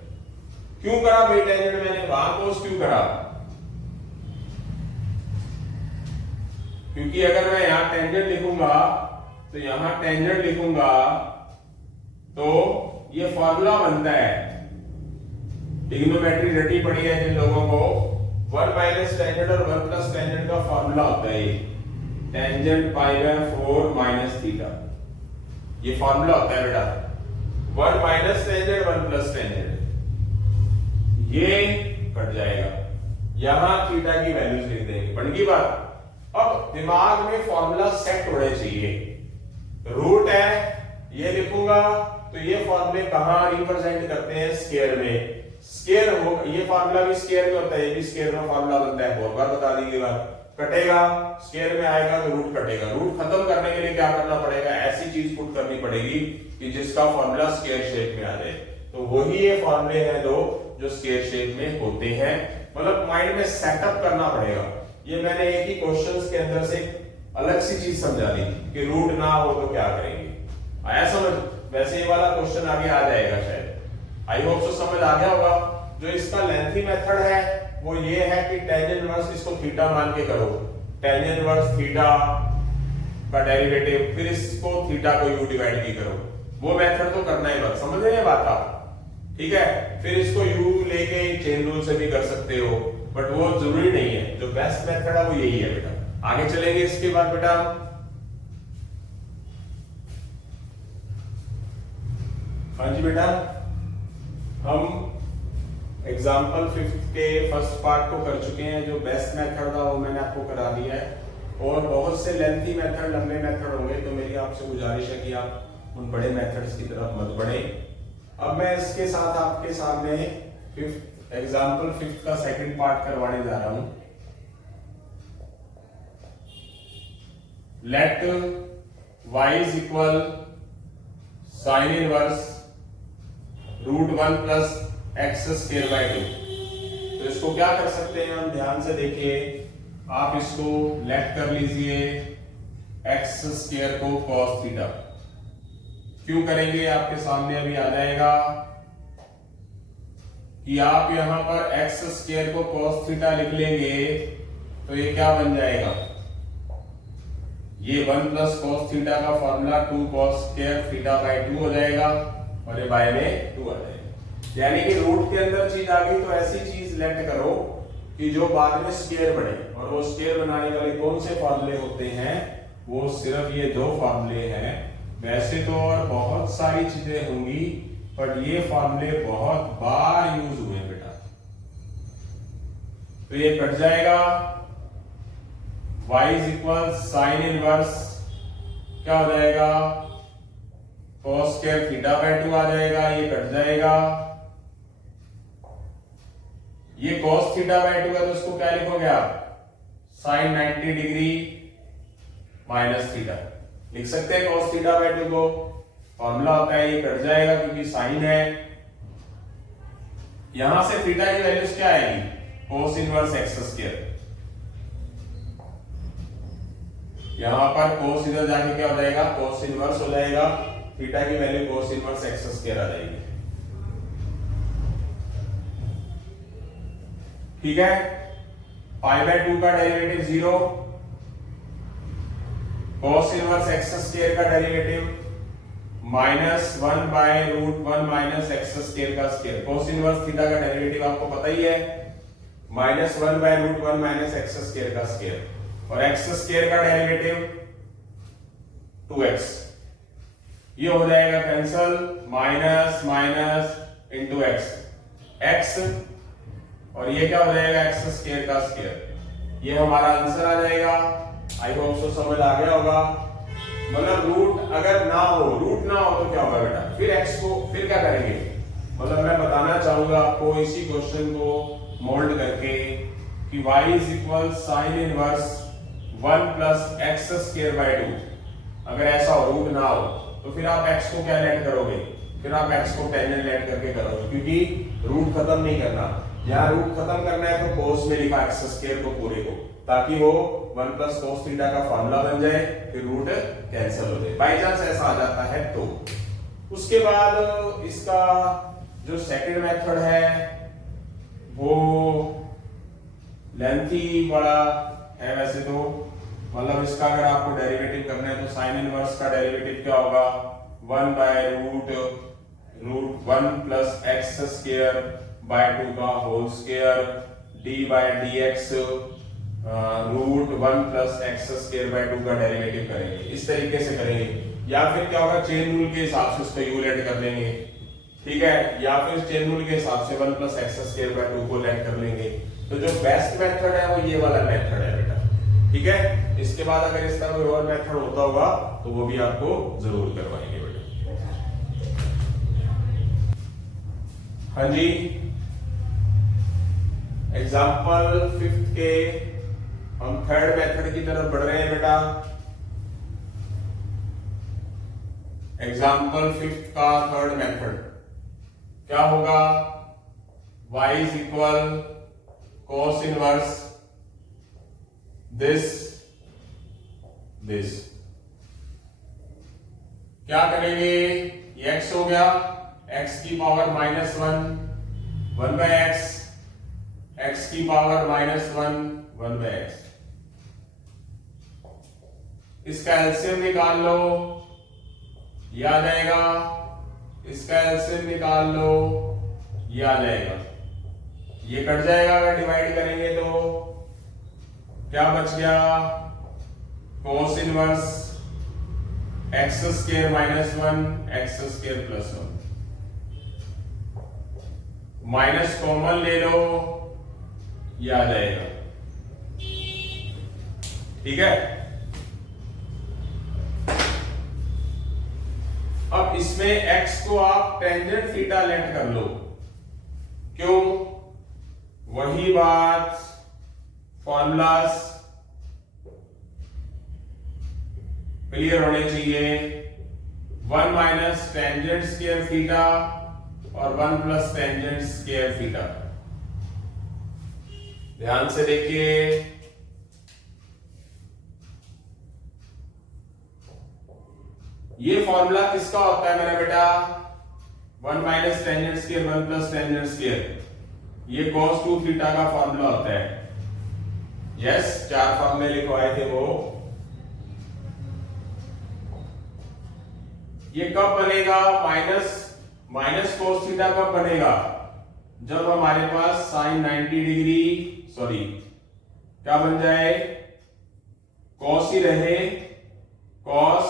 क्यों करा भाई टेंजेंट, मैंने वहां cos क्यों करा, क्योंकि अगर मैं यहां टेंजेंट लिखूंगा तो यहां टेंजेंट लिखूंगा तो ये फॉर्मूला बनता है, ट्रिग्नोमेट्री रटी पड़ी है जिन लोगों को, 1 माइनस टेंजेंट और 1 प्लस टेंजेंट का फॉर्मूला होता है tangent pi by 4 minus theta. ये फॉर्मूला होता है बेटा, 1 माइनस टेंजेंट 1 प्लस टेंजेंट, ये कट जाएगा, यहां थीटा की वैल्यूज लिख देंगे। बन गई बात। अब दिमाग में फॉर्मूला सेट होने चाहिए। रूट है, ये लिखूंगा तो ये फॉर्मूले कहां रिप्रेजेंट करते हैं, स्क्वायर में। स्क्वायर हो, ये फॉर्मूला भी स्क्वायर में होता है, ये भी स्क्वायर में फॉर्मूला बनता है, बहुत बार बता दी बात। कटेगा, स्क्वायर में आएगा तो रूट कटेगा। रूट खत्म करने के लिए क्या करना पड़ेगा, ऐसी चीज पुट करनी पड़ेगी कि जिसका फॉर्मूला स्क्वायर शेप में आ जाए। तो वही ये फॉर्मूले हैं दो जो स्क्वायर शेप में होते हैं, मतलब माइंड में सेटअप करना पड़ेगा। ये मैंने एक ही क्वेश्चंस के अंदर से अलग सी चीज समझा दी कि रूट ना हो तो क्या करेंगे। आया समझ? वैसे ये वाला क्वेश्चन आगे आ जाएगा शायद। आई होप सो समझ आ गया होगा। जो इसका लेंथी मेथड है वो ये है कि tan इनवर्स इसको थीटा मान के करो, tan इनवर्स थीटा का डेरिवेटिव, फिर इसको थीटा को u डिवाइड की करो। वो मेथड तो करना ही मत, समझ रहे हैं बात आप? ठीक है, फिर इसको u लेके चेन रूल से भी कर सकते हो, बट वो जरूरी नहीं है। जो बेस्ट मेथड है वो यही है बेटा। आगे चलेंगे इसके बाद बेटा। हाँ जी बेटा, हम एग्जाम्पल 5 के फर्स्ट पार्ट को कर चुके हैं। जो बेस्ट मेथड था वो मैंने आपको करा दिया है, और बहुत से लेंथी मेथड, लंबे मेथड होंगे, तो मेरी आपसे गुजारिश है कि आप उन बड़े मेथड्स की तरफ मत बढ़े। अब मैं इसके साथ आपके सामने एग्जाम्पल 5 का सेकंड पार्ट करवाने जा रहा हूं। Let y is equal sine inverse √1 plus x square by 2। तो इसको क्या कर सकते हैं हम, ध्यान से देखिए। आप इसको लेट कर लीजिए एक्स स्क्वायर को cos थीटा। क्यों करेंगे, आपके सामने अभी आ जाएगा कि आप यहां पर एक्स स्क्वायर को cos थीटा लिख लेंगे तो ये क्या बन जाएगा, ये 1 प्लस cos थीटा का formula 2 cos square theta by 2 हो जाएगा, और ये बाय में 2 आ जाएगा। यानी कि रूट के अंदर चीज आ गई तो ऐसी चीज लेट करो कि जो बाद में स्क्वायर बने। और वो स्क्वायर बनाने वाले कौन से फॉर्मूले होते हैं, वो सिर्फ ये 2 फॉर्मूले हैं। वैसे तो और बहुत सारी चीजें होंगी, पर ये फॉर्मूले बहुत बार यूज हुए बेटा। तो ये कट जाएगा, y is equal sine inverse क्या हो जाएगा, cos स्क्वायर थीटा बाय 2 आ जाएगा। ये कट जाएगा, ये cos थीटा बाय 2 है तो इसको क्या लिखोगे आप, साइन 90 डिग्री माइनस थीटा लिख सकते हैं cos थीटा बाय 2 को। फॉर्मूला होता है, ये कट जाएगा क्योंकि साइन है। यहां से थीटा की वैल्यूज क्या आएगी, cos इनवर्स एक्स स्क्वायर। यहां पर cos इधर जाके क्या हो जाएगा, cos इनवर्स हो जाएगा। थीटा की value cos inverse x square आ जाएगी। ठीक है, पाई बाय 2 का derivative 0, cos inverse x square का derivative -1 by √1 minus x square का स्क्वायर। cos इनवर्स थीटा का डेरिवेटिव आपको पता ही है, -1 बाय √1 माइनस एक्स स्क्वायर का स्क्वायर, और एक्स स्क्वायर का डेरिवेटिव 2x। ये हो जाएगा cancel, minus minus into x, और ये क्या हो जाएगा, एक्स स्क्वायर का स्क्वायर। ये हमारा आंसर आ जाएगा। आई होप सो समझ आ गया होगा। मतलब रूट अगर ना हो, रूट ना हो तो क्या होगा बेटा, फिर x को फिर क्या करेंगे, मतलब मैं बताना चाहूंगा आपको इसी क्वेश्चन को मोल्ड करके कि y is equal sine inverse 1 plus x square by 2। अगर ऐसा हो, रूट ना हो, तो फिर आप x को क्या लेट करोगे, फिर आप x को टेंजेंट लेट करके करोगे, क्योंकि रूट खत्म नहीं करना। यहाँ रूट खत्म करना है तो कोस में लिखा एक्स स्क्वायर को पूरे को, ताकि वो 1 प्लस cos थीटा का फॉर्मूला बन जाए, फिर रूट कैंसिल हो जाए। बाई चांस ऐसा आ जाता है तो। उसके बाद इसका जो सेकंड मेथड है वो लेंथी बड़ा है वैसे तो। मतलब इसका अगर आपको डेरिवेटिव करना है तो साइन इनवर्स का डेरिवेटिव क्या होगा, 1 by √1 plus x square by 2 का whole square, d by dx √1 plus x square by 2 का डेरिवेटिव करेंगे। इस तरीके से करेंगे, या फिर क्या होगा, चेन रूल के हिसाब से उसको u लेट कर लेंगे। ठीक है, या फिर चेन रूल के हिसाब से 1 प्लस एक्स स्क्वायर बाय 2 को लेट कर लेंगे। तो जो बेस्ट मेथड है वो ये वाला मेथड है बेटा। ठीक है, इसके बाद अगर इसका कोई और मेथड होता होगा तो वो भी आपको जरूर करवाएंगे बेटा। हाँ जी, एग्जाम्पल 5 के हम थर्ड मेथड की तरफ बढ़ रहे हैं बेटा। एग्जाम्पल 5 का थर्ड मेथड क्या होगा, y is equal cos inverse this क्या करेंगे, ये x हो गया, x की पावर -1 1/x, x की पावर -1 1/x। इसका एलसीएम निकाल लो, ये आ जाएगा, इसका एलसीएम निकाल लो, ये आ जाएगा, ये कट जाएगा अगर डिवाइड करेंगे तो क्या बच गया, cos inverse x square -1 x square +1, minus common ले लो, ये आ जाएगा, ठीक है। अब इसमें x को आप टेंजेंट थीटा लेट कर लो, क्यों, वही बात, फॉर्मूलास क्लियर होने चाहिए। 1 माइनस टेंजेंट स्क्वायर थीटा और 1 प्लस टेंजेंट स्क्वायर थीटा, ध्यान से देखिए, ये फॉर्मूला किसका होता है मेरा बेटा, 1 minus tangent square 1 plus tangent square, ये cos 2 थीटा का फॉर्मूला होता है। यस, 4 फॉर्मूले लिखवाए थे वो। ये कब बनेगा, माइनस cos थीटा कब बनेगा, जब हमारे पास साइन 90 डिग्री, सॉरी क्या बन जाए, cos ही रहे, cos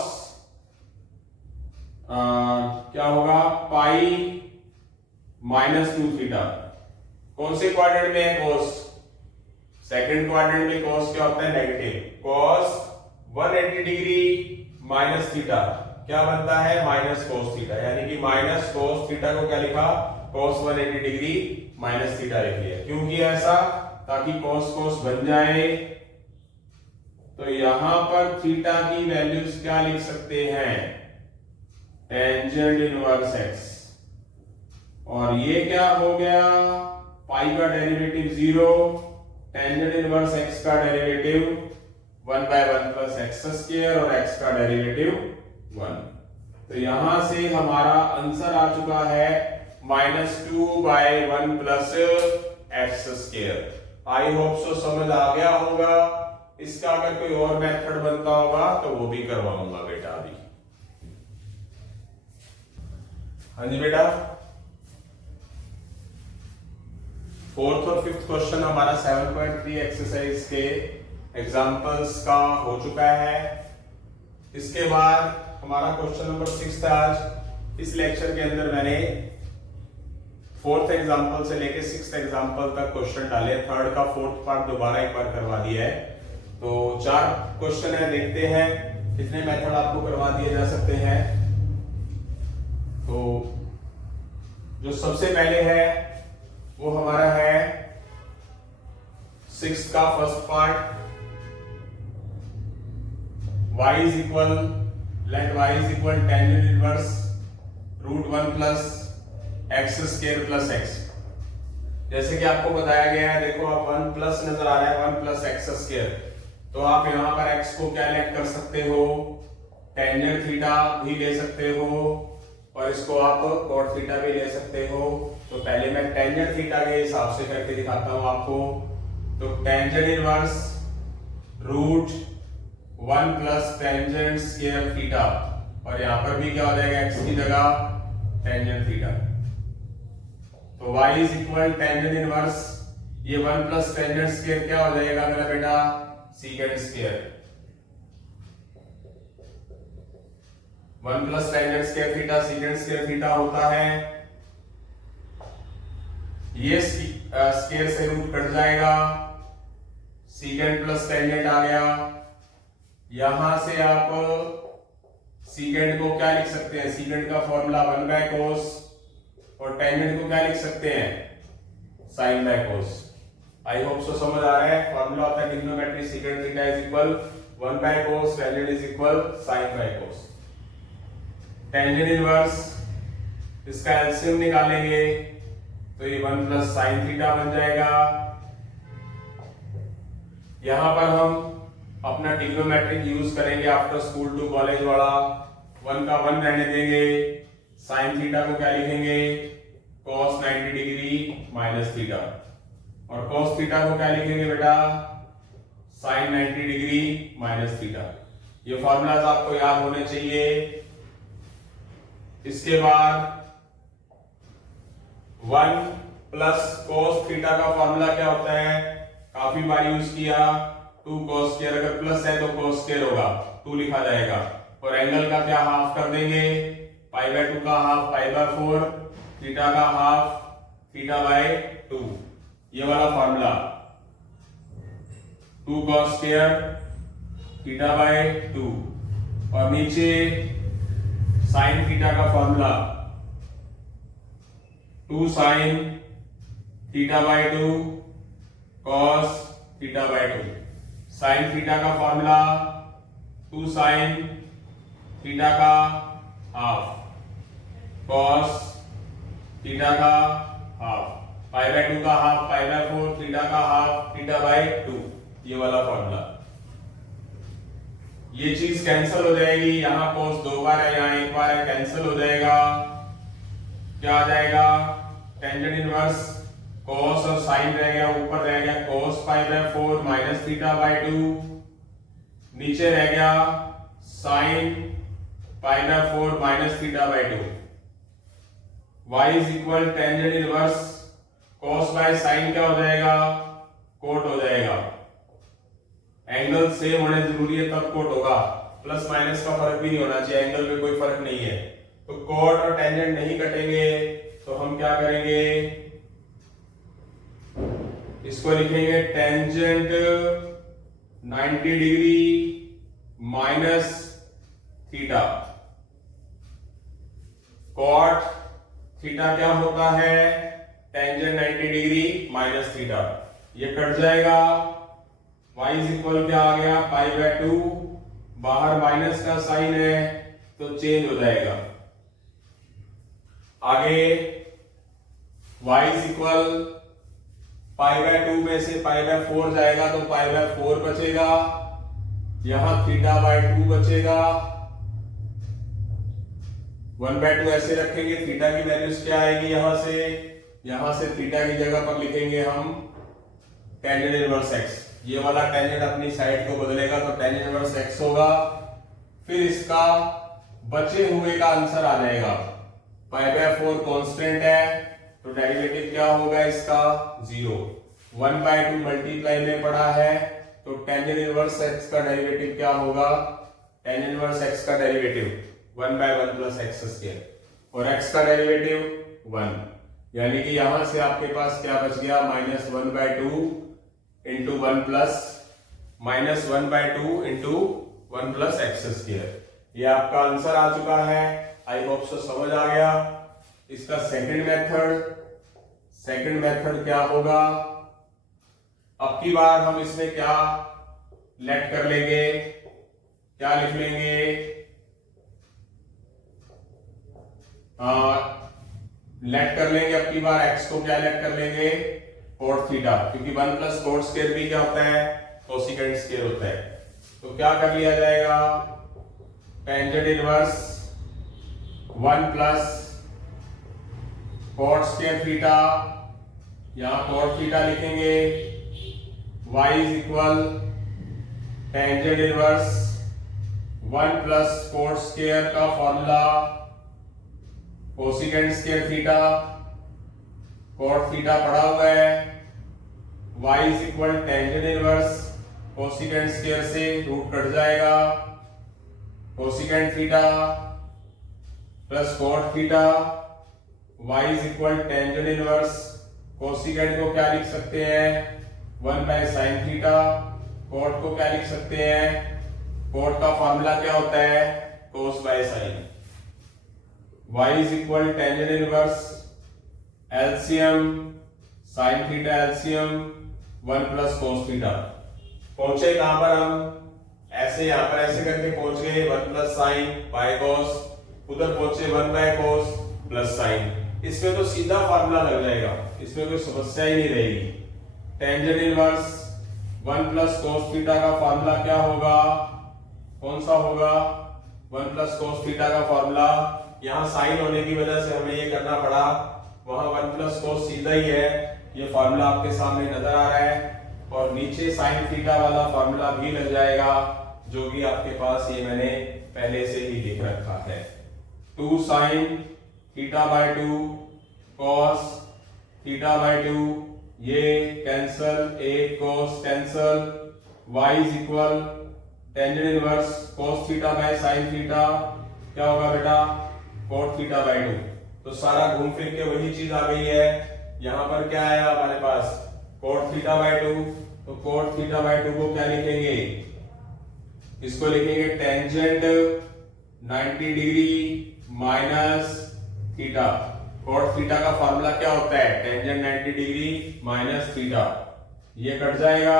क्या होगा, पाई -2 थीटा। कौन से क्वाड्रेंट में है cos, सेकंड क्वाड्रेंट में cos क्या होता है, negative, cos 180 degree minus theta क्या बनता है, -cos थीटा, यानी कि -cos थीटा को क्या लिखा, cos 180 डिग्री माइनस थीटा लिख लिया। क्यों किया ऐसा, ताकि cos बन जाए। तो यहां पर थीटा की वैल्यूज क्या लिख सकते हैं, टेंजेंट इनवर्स x, और ये क्या हो गया, पाई का डेरिवेटिव 0, टेंजेंट इनवर्स x का डेरिवेटिव 1/1 प्लस एक्स स्क्वायर और x का डेरिवेटिव 1। तो यहां से हमारा आंसर आ चुका है -2/1 plus x square. I hope so समझ आ गया होगा। इसका अगर कोई और मेथड बनता होगा तो वो भी करवाऊंगा बेटा अभी। हाँ जी बेटा, 4th और 5th क्वेश्चन हमारा 7.3 एक्सरसाइज के एग्जांपल्स का हो चुका है। इसके बाद हमारा क्वेश्चन नंबर 6 था। आज इस लेक्चर के अंदर मैंने 4th एग्जांपल से लेके 6th एग्जांपल तक क्वेश्चन डाले। 3rd का 4th पार्ट दोबारा एक बार करवा दिया है। तो 4 क्वेश्चन है, देखते हैं कितने मेथड आपको करवा दिए जा सकते हैं। तो जो सबसे पहले है वो हमारा है 6th का first part, y is equal, let y is equal tangent inverse √1 plus x square plus x. जैसे कि आपको बताया गया है, देखो आप 1 प्लस नजर आ रहा है, 1 प्लस एक्स स्क्वायर, तो आप यहां पर x को क्या लेट कर सकते हो, टेंजेंट थीटा भी ले सकते हो और इसको आप कॉट थीटा भी ले सकते हो। तो पहले मैं टेंजेंट थीटा के हिसाब से करके दिखाता हूं आपको। तो tangent inverse √1 plus tangent square theta, और यहां पर भी क्या हो जाएगा, x की जगह टेंजेंट थीटा। तो y is equal tangent inverse, ये 1 प्लस टेंजेंट स्क्वायर क्या हो जाएगा मेरा बेटा, secant square. 1 plus tangent square theta secant square theta होता है। ये स्क्वायर से रूट कट जाएगा, सीकेंड प्लस टेंजेंट आ गया। यहां से आप सीकेंड को क्या लिख सकते हैं, सीकेंड का फॉर्मूला 1/cos, और टेंजेंट को क्या लिख सकते हैं, sin/cos। आई होप सो समझ आ रहा है। फॉर्मूला होता है trigonometry, secant theta is equal 1/cos, tangent is equal sin/cos। Tangent inverse, इसका एलसीएम निकालेंगे तो ये 1 प्लस sin थीटा बन जाएगा। यहां पर हम अपना ट्रिग्नोमेट्रिक यूज करेंगे आफ्टर स्कूल टू कॉलेज वाला। 1 का 1 रहने देंगे, साइन थीटा को क्या लिखेंगे, cos 90 डिग्री माइनस थीटा, और cos थीटा को क्या लिखेंगे बेटा, साइन 90 डिग्री माइनस थीटा। ये फॉर्मूलाज आपको याद होने चाहिए। इसके बाद 1 प्लस cos थीटा का फॉर्मूला क्या होता है, काफी बार यूज किया, 2 cos स्क्वायर, अगर प्लस है तो cos स्क्वायर होगा, 2 लिखा जाएगा, और एंगल का क्या हाफ कर देंगे, पाई बाय 2 का हाफ पाई बाय 4, थीटा का हाफ थीटा बाय 2, ये वाला formula 2 cos square theta by 2, और नीचे साइन थीटा का formula 2 sine theta by 2 cos theta by 2, sine theta का फॉर्मूला 2 साइन थीटा का हाफ cos थीटा का हाफ, पाई बाय 2 का हाफ पाई बाय 4, थीटा का हाफ थीटा बाय 2, ये वाला फॉर्मूला। ये चीज कैंसिल हो जाएगी, यहां cos 2 बार है, यहां 1 बार है, कैंसिल हो जाएगा। क्या आ जाएगा, टेंजेंट इनवर्स cos और sin रह गया, ऊपर रह गया cos pi by 4 minus theta by 2, नीचे रह गया sin pi by 4 minus theta by 2। y is equal tangent inverse cos bye sin क्या हो जाएगा, कोट हो जाएगा। एंगल सेम होने जरूरी है तब कोट होगा, प्लस माइनस का फर्क भी नहीं होना चाहिए, एंगल में कोई फर्क नहीं है। तो कोट और टेंजेंट नहीं कटेंगे तो हम क्या करेंगे, इसको लिखेंगे tangent 90 degree minus theta. Cot theta क्या होता है, टेंजेंट 90 डिग्री माइनस थीटा, ये कट जाएगा। y इज इक्वल क्या आ गया, पाई बाय 2, बाहर माइनस का साइन है तो चेंज हो जाएगा। आगे y is equal pi by 2 में से पाई बाय 4 जाएगा तो पाई बाय 4 बचेगा, यहां थीटा बाय 2 बचेगा। 1 बाय 2 ऐसे रखेंगे, थीटा की वैल्यूज क्या आएगी, यहां से थीटा की जगह पर लिखेंगे हम टेंजेंट इनवर्स x। ये वाला टेंजेंट अपनी साइड को बदलेगा तो टेंजेंट इनवर्स x होगा। फिर इसका बचे हुए का आंसर आ जाएगा, पाई बाय 4 कांस्टेंट है तो डेरिवेटिव क्या होगा इसका, 0। 1 बाय 2 मल्टीप्लाई में पड़ा है तो टेंजेंट इनवर्स x का डेरिवेटिव क्या होगा, टेंजेंट इनवर्स x का derivative 1 by 1 plus x square, और x का डेरिवेटिव 1, यानी कि यहां से आपके पास क्या बच गया, minus 1 by 2 into 1 plus minus 1 by 2 into 1 plus x square. ये आपका आंसर आ चुका है, आई होप सो समझ आ गया। इसका सेकंड मेथड क्या होगा, अब की बार हम इसमें क्या लेट कर लेंगे, क्या लिख लेंगे, लेट कर लेंगे अब की बार x को क्या लेट कर लेंगे, कोट थीटा, क्योंकि 1 प्लस कोट स्क्वायर भी क्या होता है, कोसिकेंट स्क्वायर होता है। तो क्या कर लिया जाएगा, tangent inverse 1 plus cot square theta, यहां कोट थीटा लिखेंगे, y is equal tangent inverse 1 plus cot square का formula cosecant square theta, cot theta पड़ा हुआ है, y is equal tangent inverse cosecant square से रूट कट जाएगा, cosecant theta plus cot theta, y is equal tangent inverse cosecant को क्या लिख सकते हैं, 1 बाय साइन थीटा, कोट को क्या लिख सकते हैं, कोट का फॉर्मूला क्या होता है, cos by sine. y is equal tangent inverse LCM sine theta LCM 1 plus cos theta. पहुंचे कहां पर हम, ऐसे यहां पर ऐसे करके पहुंच गए 1 प्लस साइन बाय कोस, उधर पहुंचे 1 बाय कोस प्लस साइन। इसमें तो सीधा फार्मूला लग जाएगा, इसमें कोई समस्या ही नहीं रहेगी। Tangent inverse 1 plus cos theta का फॉर्मूला क्या होगा, कौन सा होगा, 1 प्लस कोस थीटा का फॉर्मूला, यहाँ साइन होने की वजह से हमें ये करना पड़ा, वहां 1 प्लस कोस सीधा ही है, ये फॉर्मूला आपके सामने नजर आ रहा है, और नीचे साइन थीटा वाला फॉर्मूला भी लग जाएगा, जो कि आपके पास ये मैंने पहले से ही लिख रखा है। 2 sine theta by 2 cos theta by 2, ये कैंसल, एक cos cancel, y is equal tangent inverse cos theta by sine theta, क्या होगा बेटा, कोट थीटा बाय 2। तो सारा घूम फिर के वही चीज आ गई है। यहां पर क्या आया हमारे पास, कोट थीटा बाय 2, तो कोट थीटा बाय 2 को क्या लिखेंगे, इसको लिखेंगे tangent 90 degree minus theta. Cot theta का फॉर्मूला क्या होता है, टेंजेंट 90 डिग्री माइनस थीटा, ये कट जाएगा,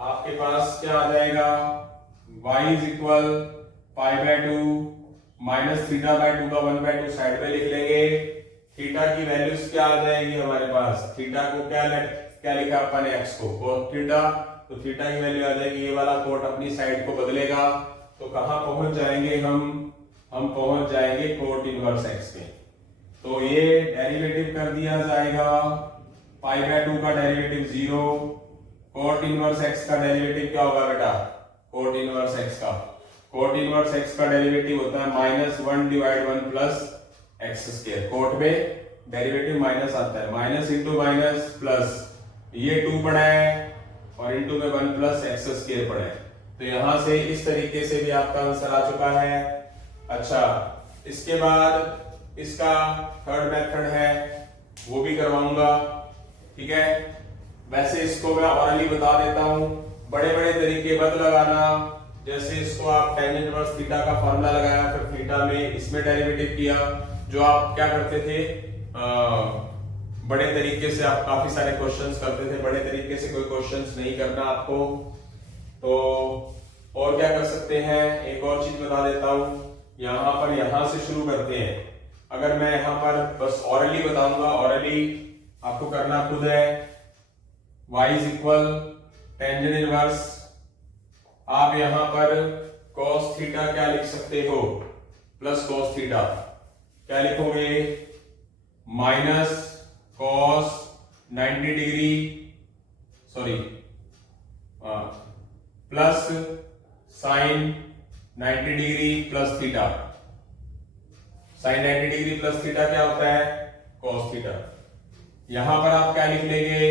आपके पास क्या आ जाएगा, y is equal pi by 2 minus theta by 2 का 1 बाय 2 साइड में लिख लेंगे। थीटा की वैल्यूज क्या आ जाएगी हमारे पास, थीटा को क्या लिखा अपन ने, x को कोट थीटा, तो थीटा की वैल्यू आ जाएगी, ये वाला कोट अपनी साइड को बदलेगा, तो कहां पहुंच जाएंगे हम पहुंच जाएंगे कोट इनवर्स x में। तो ये डेरिवेटिव कर दिया जाएगा, पाई बाय 2 का डेरिवेटिव 0, कोट इनवर्स x का डेरिवेटिव क्या होगा बेटा, कोट इनवर्स x का, कोट इनवर्स x का डेरिवेटिव होता है -1 divide 1 plus x square, cot में डेरिवेटिव माइनस आता है, माइनस इंटू माइनस प्लस, ये 2 पड़ा है और इंटू में 1 प्लस एक्स स्क्वायर पड़ा है। तो यहां से इस तरीके से भी आपका आंसर आ चुका है। अच्छा, इसके बाद इसका थर्ड मेथड है, वो भी करवाऊंगा, ठीक है। वैसे इसको मैं ऑरली बता देता हूं, बड़े बड़े तरीके मत लगाना, जैसे इसको आप टेंजेंट इनवर्स थीटा का फॉर्मूला लगाया, फिर थीटा में इसमें डेरिवेटिव किया, जो आप क्या करते थे, बड़े तरीके से आप काफी सारे क्वेश्चंस करते थे, बड़े तरीके से कोई क्वेश्चंस नहीं करना आपको। तो और क्या कर सकते हैं, एक और चीज बता देता हूं, यहां पर यहां से शुरू करते हैं। अगर मैं यहां पर बस ऑरली बताऊंगा, ऑरली आपको करना खुद है, y is equal tangent inverse, आप यहां पर cos थीटा क्या लिख सकते हो, प्लस cos थीटा, क्या लिखोगे, minus cos 90 degree, sorry plus sine 90 degree plus theta, sine 90 degree plus theta क्या होता है, cos थीटा। यहां पर आप क्या लिख लेंगे,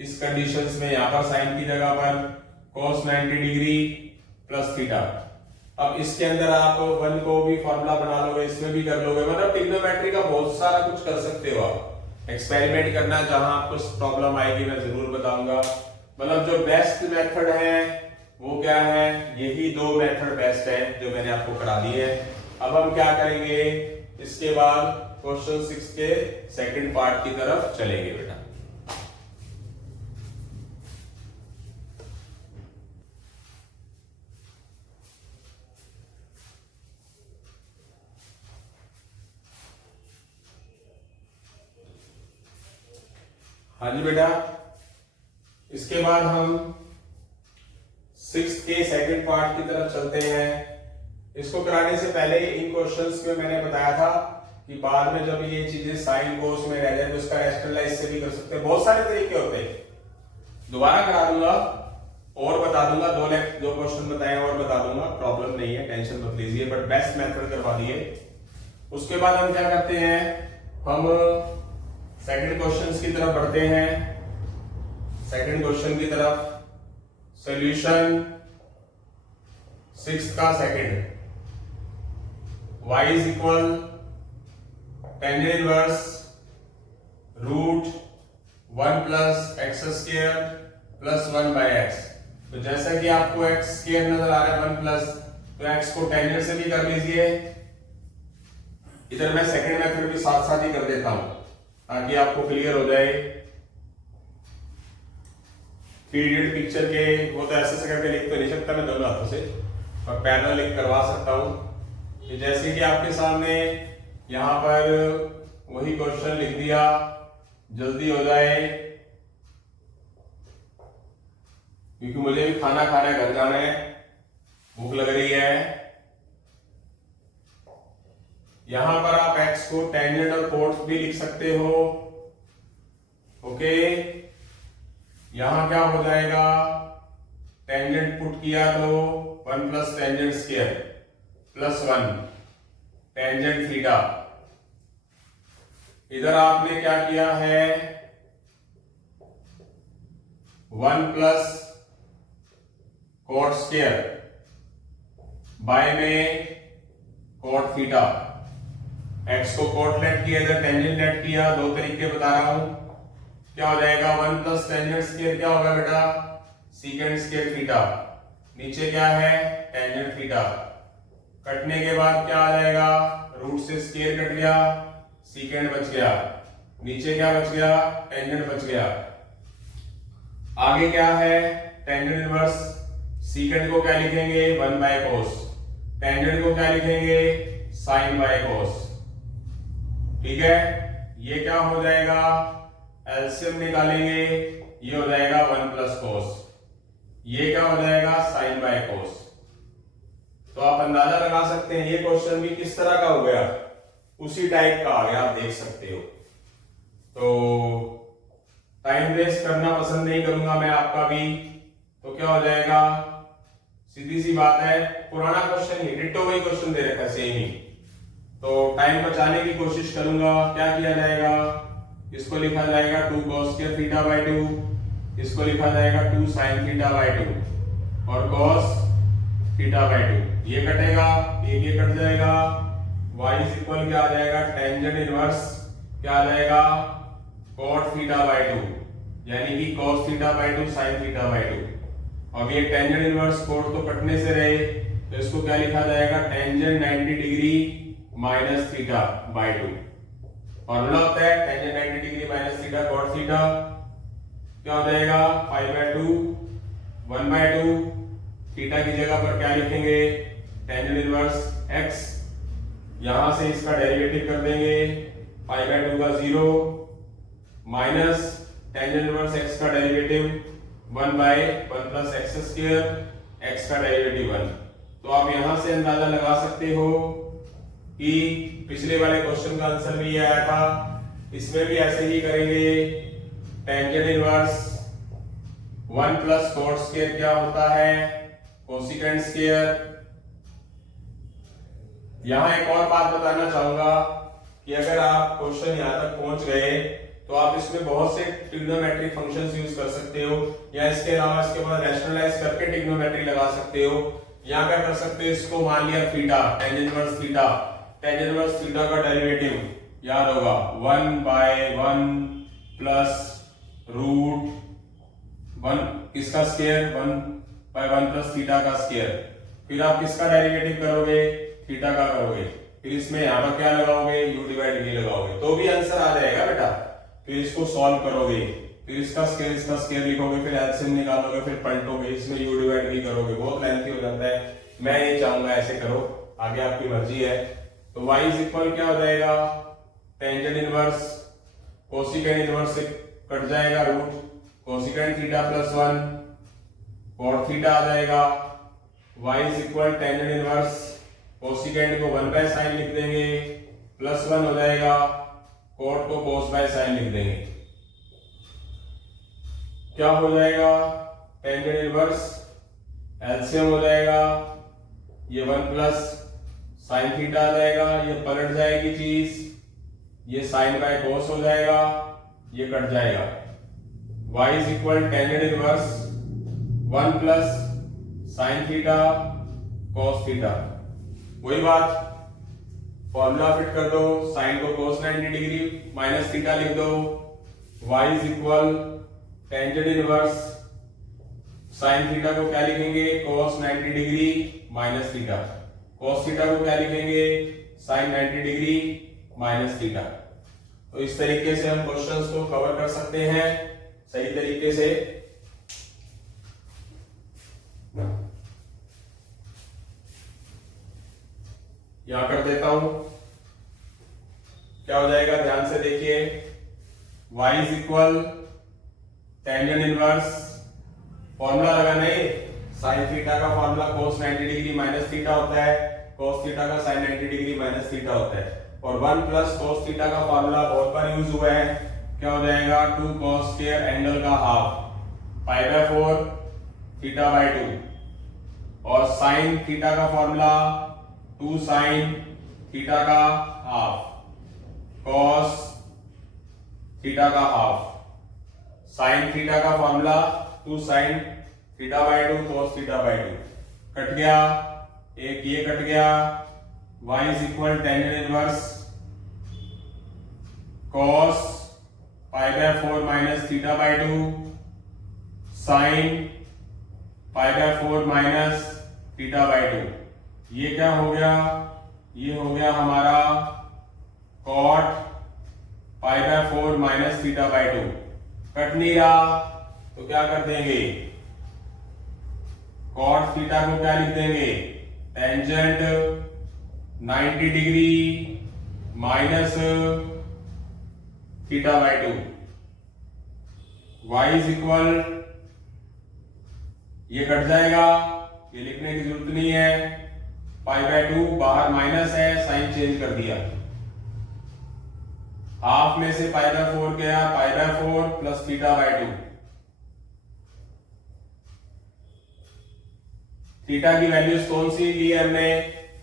इस कंडीशंस में यहां पर साइन की जगह पर cos 90 डिग्री प्लस थीटा। अब इसके अंदर आप 1 को भी फॉर्मूला बना लोगे, इसमें भी कर लोगे, मतलब ट्रिग्नोमेट्री का बहुत सारा कुछ कर सकते हो आप। एक्सपेरिमेंट करना, जहां आपको प्रॉब्लम आएगी मैं जरूर बताऊंगा। मतलब जो बेस्ट मेथड है वो क्या है, यही 2 मेथड बेस्ट है जो मैंने आपको करा दी है। अब हम क्या करेंगे, इसके बाद क्वेश्चन 6 के सेकंड पार्ट की तरफ चलेंगे बेटा। हाँ जी बेटा, इसके बाद हम 6 के सेकंड पार्ट की तरफ चलते हैं। इसको कराने से पहले इन क्वेश्चंस में मैंने बताया था कि बाद में जब ये चीजें साइन कोस में रह जाए तो इसका रेशनलाइज से भी कर सकते हैं, बहुत सारे तरीके होते हैं। दोबारा करा दूंगा और बता दूंगा, 2 क्वेश्चन बताए और बता दूंगा, प्रॉब्लम नहीं है, टेंशन मत लीजिए, बट बेस्ट मेथड करवा दिए। उसके बाद हम क्या करते हैं, हम सेकंड क्वेश्चन की तरफ बढ़ते हैं। सेकंड क्वेश्चन की तरफ सॉल्यूशन 6 का second, y is equal tangent inverse root 1 plus x square plus 1 by x. तो जैसा कि आपको एक्स स्क्वायर नजर आ रहा है 1 प्लस, तो एक्स को टेंजेंट से भी कर लीजिए। इधर मैं सेकंड मेथड भी साथ साथ ही कर देता हूं ताकि आपको क्लियर हो जाए। 3D पिक्चर के वो तो ऐसे करके लिख तो नहीं सकता मैं दोनों हाथों से, और पैनल लिख करवा सकता हूं। कि जैसे कि आपके सामने यहां पर वही क्वेश्चन लिख दिया, जल्दी हो जाए। क्योंकि मुझे भी खाना खाना है, घर जाना है, भूख लग रही है। यहां पर आप x को टेंजेंट और कोस भी लिख सकते हो। ओके, यहां क्या हो जाएगा, टेंजेंट पुट किया तो 1 plus tangent square plus 1 tangent theta. इधर आपने क्या किया है, 1 प्लस कॉट स्क्वायर बाय में कॉट थीटा। एक्स को कॉट लेट किया, इधर टेंजेंट लेट किया, दो तरीके बता रहा हूं। क्या हो जाएगा, 1 प्लस टेंजेंट स्क्वायर क्या होगा बेटा, सीकेंड स्क्वायर थीटा। नीचे क्या है, टेंजेंट थीटा। कटने के बाद क्या आ जाएगा, रूट से स्क्वायर कट गया, सीकेंड बच गया, नीचे क्या बच गया, टेंजेंट बच गया। आगे क्या है, टेंजेंट इनवर्स। सीकेंड को क्या लिखेंगे, 1 बाय कोस। टेंजेंट को क्या लिखेंगे, साइन बाय कोस। ठीक है, ये क्या हो जाएगा, एलसीएम निकालेंगे, ये हो जाएगा 1 प्लस कोस, ये क्या हो जाएगा, साइन बाय कोस। तो आप अंदाजा लगा सकते हैं ये क्वेश्चन भी किस तरह का हो गया, उसी टाइप का आ गया, आप देख सकते हो। तो टाइम वेस्ट करना पसंद नहीं करूंगा मैं आपका भी। तो क्या हो जाएगा, सीधी सी बात है, पुराना क्वेश्चन ही, डिट्टो वही क्वेश्चन दे रखा है, सेम ही। तो टाइम बचाने की कोशिश करूंगा। क्या किया जाएगा, इसको लिखा जाएगा 2 cos स्क्वायर थीटा बाय 2, इसको लिखा जाएगा 2 sin थीटा बाय 2 और cos थीटा बाय 2। ये कटेगा, एक ये कट जाएगा, y इज इक्वल क्या आ जाएगा, टेंजेंट इनवर्स क्या आ जाएगा, cot थीटा बाय 2, यानी कि cos theta by 2 sin theta by 2। अब ये टेंजेंट इनवर्स cot तो कटने से रहे, तो इसको क्या लिखा जाएगा, tangent 90 degree minus theta by 2। Formula होता है tangent 90 degree minus theta cot theta. क्या हो जाएगा, पाई बाय 2 1 बाय 2, थीटा की जगह पर क्या लिखेंगे, टेंजेंट इनवर्स x, यहां से इसका डेरिवेटिव कर देंगे, पाई बाय 2 का 0 माइनस टेंजेंट इनवर्स x का derivative 1 by 1 plus x square, x का डेरिवेटिव 1। तो आप यहां से अंदाजा लगा सकते हो कि पिछले वाले क्वेश्चन का आंसर भी ये आया था, इसमें भी ऐसे ही करेंगे। Tangent inverse 1 plus cot square क्या होता है, कोसिकेंट स्क्वायर। यहां एक और बात बताना चाहूंगा कि अगर आप क्वेश्चन यहां तक पहुंच गए तो आप इसमें बहुत से ट्रिग्नोमेट्रिक फंक्शंस यूज कर सकते हो, या इसके अलावा इसके बाद रैशनलाइज करके ट्रिग्नोमेट्री लगा सकते हो। यहां क्या कर सकते हो, इसको मान लिया theta, tangent inverse theta, tangent inverse theta का डेरिवेटिव याद होगा 1 बाय 1 प्लस रूट 1 किसका स्क्वायर, 1 बाय 1 प्लस थीटा का स्क्वायर। फिर आप किसका डेरिवेटिव करोगे, थीटा का करोगे, फिर इसमें यहां पर क्या लगाओगे, u डिवाइड v लगाओगे, तो भी आंसर आ जाएगा बेटा। फिर इसको सॉल्व करोगे, फिर इसका स्क्वायर लिखोगे, फिर एलसीएम निकालोगे, फिर पलटोगे, इसमें u डिवाइड v करोगे, बहुत लेंथी हो जाता है, मैं नहीं चाहूंगा ऐसे करो, आगे आपकी मर्जी है। तो y इज इक्वल क्या हो जाएगा, टेंजेंट इनवर्स कोसिकेंट इनवर्स से कट जाएगा, root cosecant theta plus 1 cot theta आ जाएगा। y is equal tangent inverse cosecant को 1 बाय साइन लिख देंगे, प्लस 1 हो जाएगा, cot को cos बाय साइन लिख देंगे। क्या हो जाएगा, टेंजेंट इनवर्स एलसीएम हो जाएगा, ये 1 प्लस साइन थीटा आ जाएगा, ये पलट जाएगी चीज, ये साइन बाय कोस हो जाएगा, ये कट जाएगा। y is equal tangent inverse 1 plus sine theta cos theta. वही बात, फॉर्मूला फिट कर दो, साइन को cos 90 डिग्री माइनस थीटा लिख दो, y is equal tangent inverse sine theta को क्या लिखेंगे, cos 90 degree minus theta, cos theta को क्या लिखेंगे, sin 90 डिग्री माइनस थीटा। तो इस तरीके से हम क्वेश्चंस को कवर कर सकते हैं सही तरीके से। यहां कर देता हूं, क्या हो जाएगा, ध्यान से देखिए, y is equal tangent inverse formula लगाना है, साइन थीटा का formula cos 90 degree minus theta होता है, cos थीटा का sin 90 डिग्री माइनस थीटा होता है, और 1 प्लस cos थीटा का फॉर्मूला बहुत बार यूज हुआ है, क्या हो जाएगा 2 cos स्क्वायर एंगल का half pi by 4 theta by 2, और sin थीटा का फॉर्मूला 2 sin थीटा का हाफ cos थीटा का हाफ, sin थीटा का formula 2 sin theta by 2 cos theta by 2, cut गया, एक ये कट गया, y is equal tan inverse cos pi by 4 minus theta by 2 sin pi by 4 minus theta by 2, ये क्या हो गया, ये हो गया हमारा cot pi by 4 minus theta by 2, cut नहीं रहा तो क्या कर देंगे, cot थीटा को क्या लिख देंगे, tangent 90 degree minus theta by 2, y is equal, ये कट जाएगा, ये लिखने की जरूरत नहीं है, पाई बाय 2 बाहर माइनस है, साइन चेंज कर दिया, हाफ में से पाई बाय 4 गया, pi by 4 plus theta by 2, theta की वैल्यूज कौन सी ली हमने,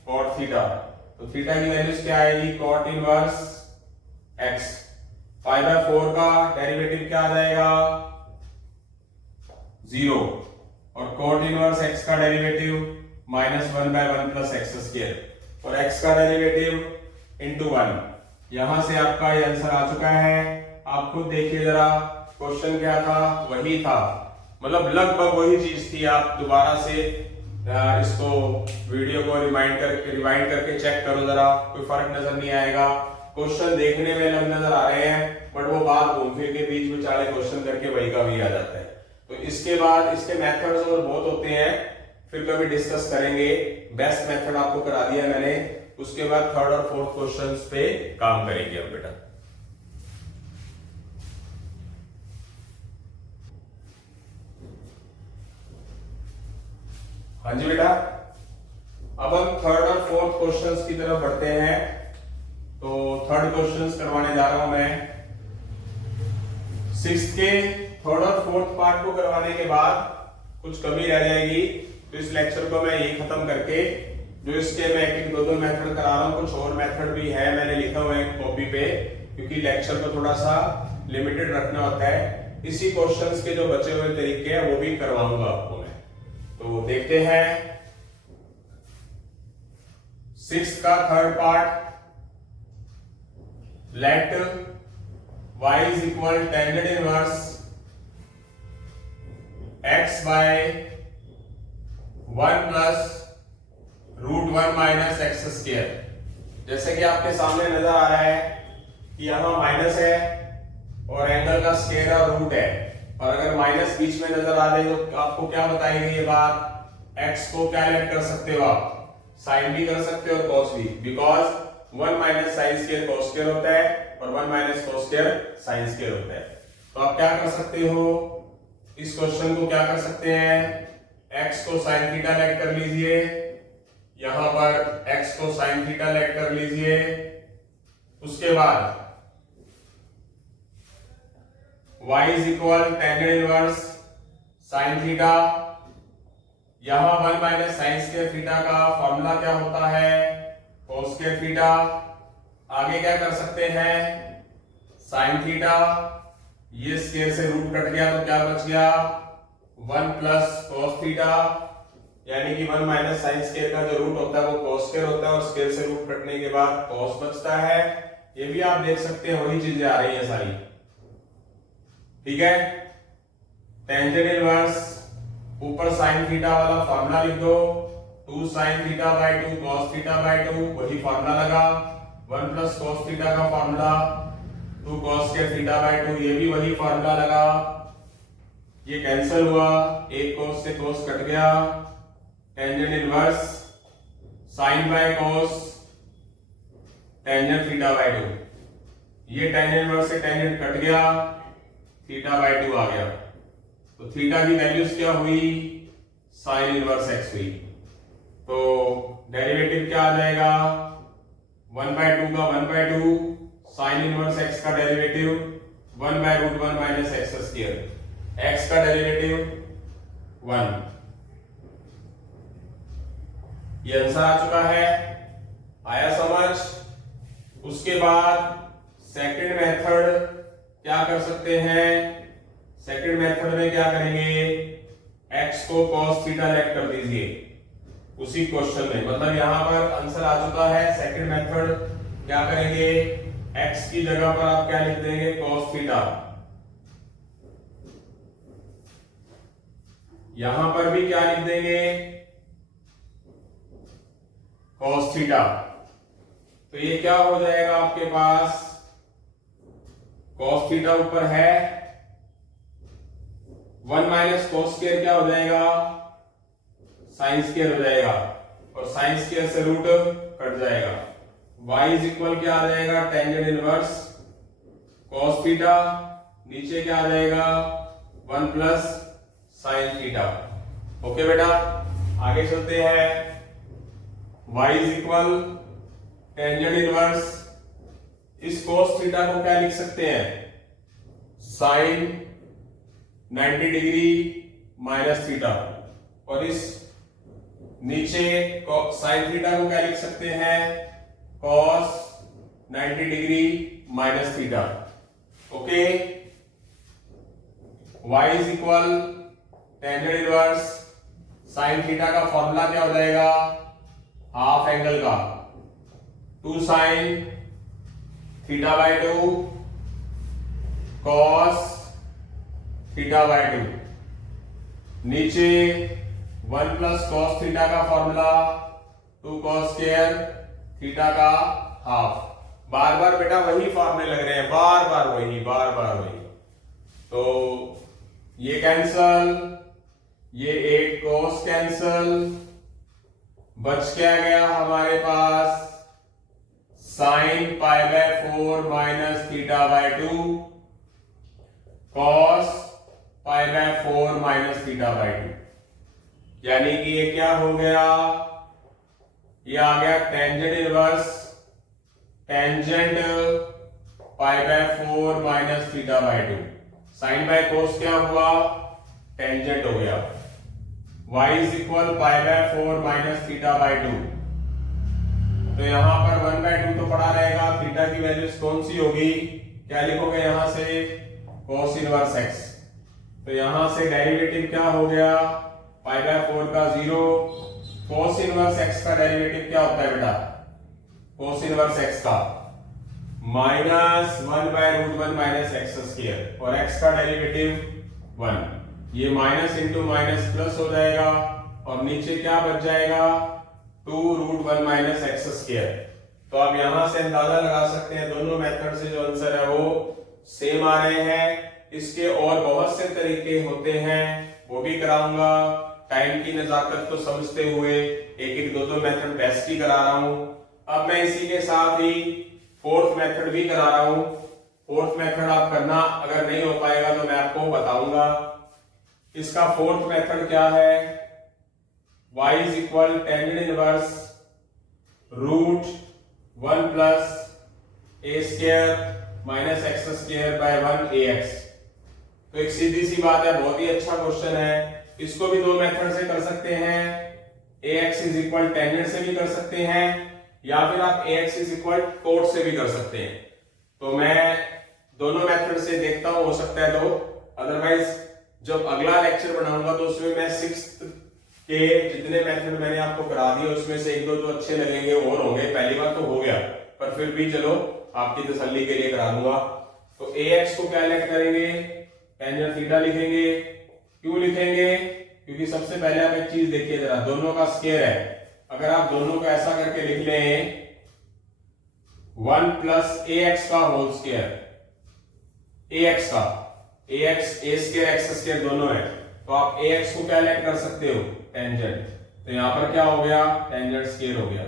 cot थीटा, तो थीटा की वैल्यूज क्या आएगी, cot inverse x, pi by 4 का डेरिवेटिव क्या आ जाएगा 0, और cot इनवर्स x का derivative minus 1 by 1 plus x square, और x का डेरिवेटिव इंटू 1, यहां से आपका ये आंसर आ चुका है। आप खुद देखिए जरा, क्वेश्चन क्या था, वही था, मतलब लगभग वही चीज थी। आप दोबारा से इसको वीडियो को रिवाइंड करके चेक करो जरा, कोई फर्क नजर नहीं आएगा। क्वेश्चन देखने में अलग नजर आ रहे हैं, बट वो बात घूम फिर के बीच में चाले क्वेश्चन करके वही का वही आ जाता है। तो इसके बाद इसके मेथड्स और बहुत होते हैं, फिर कभी डिस्कस करेंगे। बेस्ट मेथड आपको करा दिया मैंने, उसके बाद थर्ड और फोर्थ क्वेश्चंस पे काम करेंगे अब बेटा। हाँ जी बेटा, अब हम थर्ड और फोर्थ क्वेश्चंस की तरफ बढ़ते हैं। तो थर्ड क्वेश्चंस करवाने जा रहा हूं मैं। सिक्स्थ के थर्ड और फोर्थ पार्ट को करवाने के बाद कुछ कमी रह जाएगी, तो इस लेक्चर को मैं यही खत्म करके, जो इसके मैं एक दो मेथड करा रहा हूं, कुछ और मेथड भी है मैंने लिखा हुआ है कॉपी पे, क्योंकि लेक्चर को थोड़ा सा लिमिटेड रखना होता है। इसी क्वेश्चंस के जो बचे हुए तरीके हैं वो भी करवाऊंगा आपको मैं। तो देखते हैं सिक्स्थ का third part. Let y is equal tangent inverse x by 1 plus root 1 minus x square. जैसे कि आपके सामने नजर आ रहा है कि यहां माइनस है और एंगल का स्क्वायर और रूट है, और अगर माइनस बीच में नजर आ रही तो आपको क्या बताएगी ये बात, x को क्या लेट कर सकते हो आप, साइन भी कर सकते हो कॉस भी, because 1 minus sine square cos square होता है और 1 minus cos square sine square होता है। तो आप क्या कर सकते हो, इस क्वेश्चन को क्या कर सकते हैं, x को साइन थीटा लेट कर लीजिए, यहां पर x को साइन थीटा लेट कर लीजिए, उसके बाद y is equal tangent inverse sine theta, यहां 1 माइनस साइन स्क्वायर थीटा का फॉर्मूला क्या होता है, cos स्क्वायर थीटा। आगे क्या कर सकते हैं, साइन थीटा, ये स्क्वायर से रूट कट गया तो क्या बच गया 1 प्लस cos थीटा, यानी कि 1 माइनस साइन स्क्वायर का जो रूट होता है वो cos स्क्वायर होता है, और स्क्वायर से रूट कटने के बाद cos बचता है। ये भी आप देख सकते हैं, वही चीजें आ रही हैं सारी, ठीक है। टेंजेंट इनवर्स ऊपर साइन थीटा वाला फॉर्मूला लिख दो, 2 sine theta by 2 cos theta by 2, वही फॉर्मूला लगा। 1 प्लस cos थीटा का formula 2 cos square theta by 2, ये भी वही फॉर्मूला लगा। ये कैंसिल हुआ, एक cos से cos कट गया, tangent inverse sine by cos tangent theta by 2, ये टेंजेंट इनवर्स से टेंजेंट कट गया, थीटा बाय 2 आ गया। तो थीटा की वैल्यूज क्या हुई, साइन इनवर्स एक्स हुई। तो डेरिवेटिव क्या आ जाएगा, 1/2 का 1/2, साइन इनवर्स एक्स का derivative 1/√1 minus x square, x का डेरिवेटिव 1। ये आंसर आ चुका है, आया समझ। उसके बाद सेकंड मेथड क्या कर सकते हैं, सेकंड मेथड में क्या करेंगे, x को cos थीटा लेट कर दीजिए उसी क्वेश्चन में, मतलब यहां पर आंसर आ चुका है। सेकंड मेथड क्या करेंगे, x की जगह पर आप क्या लिख देंगे, cos थीटा। यहां पर भी क्या लिख देंगे, cos थीटा। तो ये क्या हो जाएगा आपके पास, cos थीटा ऊपर है, 1 माइनस cos स्क्वायर क्या हो जाएगा, साइन स्क्वायर हो जाएगा, और साइन स्क्वायर से रूट कट जाएगा। y इज इक्वल क्या आ जाएगा, टेंजेंट इनवर्स cos थीटा, नीचे क्या आ जाएगा 1 प्लस साइन थीटा। ओके बेटा, आगे चलते हैं। y is equal tangent inverse, इस cos थीटा को क्या लिख सकते हैं, साइन 90 डिग्री माइनस थीटा, और इस नीचे साइन थीटा को क्या लिख सकते हैं, cos 90 degree minus theta. Okay, y is equal tangent inverse sine theta का फॉर्मूला क्या हो जाएगा, हाफ एंगल का 2 sine theta by 2 cos theta by 2, नीचे 1 प्लस cos थीटा का फॉर्मूला 2 cos स्क्वायर थीटा का हाफ। बार बार बेटा वही फॉर्मूले लग रहे हैं, बार बार वही। तो ये कैंसल, ये 8 cos कैंसल, बच क्या गया हमारे पास, sine pi by 4 minus theta by 2 cos pi by 4 minus theta by 2, यानी कि ये क्या हो गया, ये आ गया tangent inverse tangent pi by 4 minus theta by 2। Sine by cos क्या हुआ, टेंजेंट हो गया। y is equal pi by 4 minus theta by 2। तो यहां पर 1/2 तो पड़ा रहेगा, थीटा की वैल्यूज कौन सी होगी, क्या लिखोगे यहां से, cos इनवर्स x। तो यहां से डेरिवेटिव क्या हो गया, पाई बाय 4 का 0, cos इनवर्स x का डेरिवेटिव क्या होता है बेटा, cos इनवर्स x का माइनस 1/√1 माइनस एक्स स्क्वायर, और x का डेरिवेटिव 1। ये माइनस इंटू माइनस प्लस हो जाएगा, और नीचे क्या बच जाएगा, 2√1 माइनस एक्स स्क्वायर। तो आप यहां से अंदाजा लगा सकते हैं, दोनों मेथड से जो आंसर है वो सेम आ रहे हैं। इसके और बहुत से तरीके होते हैं, वो भी कराऊंगा। टाइम की नजाकत को समझते हुए एक एक दो मेथड बेस्ट ही करा रहा हूं। अब मैं इसी के साथ ही फोर्थ मेथड भी करा रहा हूं। फोर्थ मेथड आप करना, अगर नहीं हो पाएगा तो मैं आपको बताऊंगा। इसका फोर्थ मेथड क्या है, y is equal tangent inverse √1 plus a square minus x square bye 1 ax। तो एक सीधी सी बात है, बहुत ही अच्छा क्वेश्चन है। इसको भी दो मेथड से कर सकते हैं, ax इज इक्वल टेंजेंट से भी कर सकते हैं, या फिर आप ax इज इक्वल कोट से भी कर सकते हैं। तो मैं दोनों मेथड से देखता हूं, हो सकता है तो, अदरवाइज जब अगला लेक्चर बनाऊंगा तो उसमें मैं 6th के जितने मेथड मैंने आपको करा दिए उसमें से एक दो तो अच्छे लगेंगे और होंगे। पहली बार तो हो गया, पर फिर भी चलो आपकी तसल्ली के लिए करा दूंगा। तो ax को क्या लेट करेंगे, टेंजेंट थीटा लिखेंगे। क्यों लिखेंगे, क्योंकि सबसे पहले आप एक चीज देखिए जरा, दोनों का स्क्वायर है। अगर आप दोनों को ऐसा करके लिख लें 1 प्लस ax का होल स्क्वायर, ax का ax a square x square दोनों है, तो आप ax को क्या लेट कर सकते हो, टेंजेंट। तो यहां पर क्या हो गया, टेंजेंट स्क्वायर हो गया।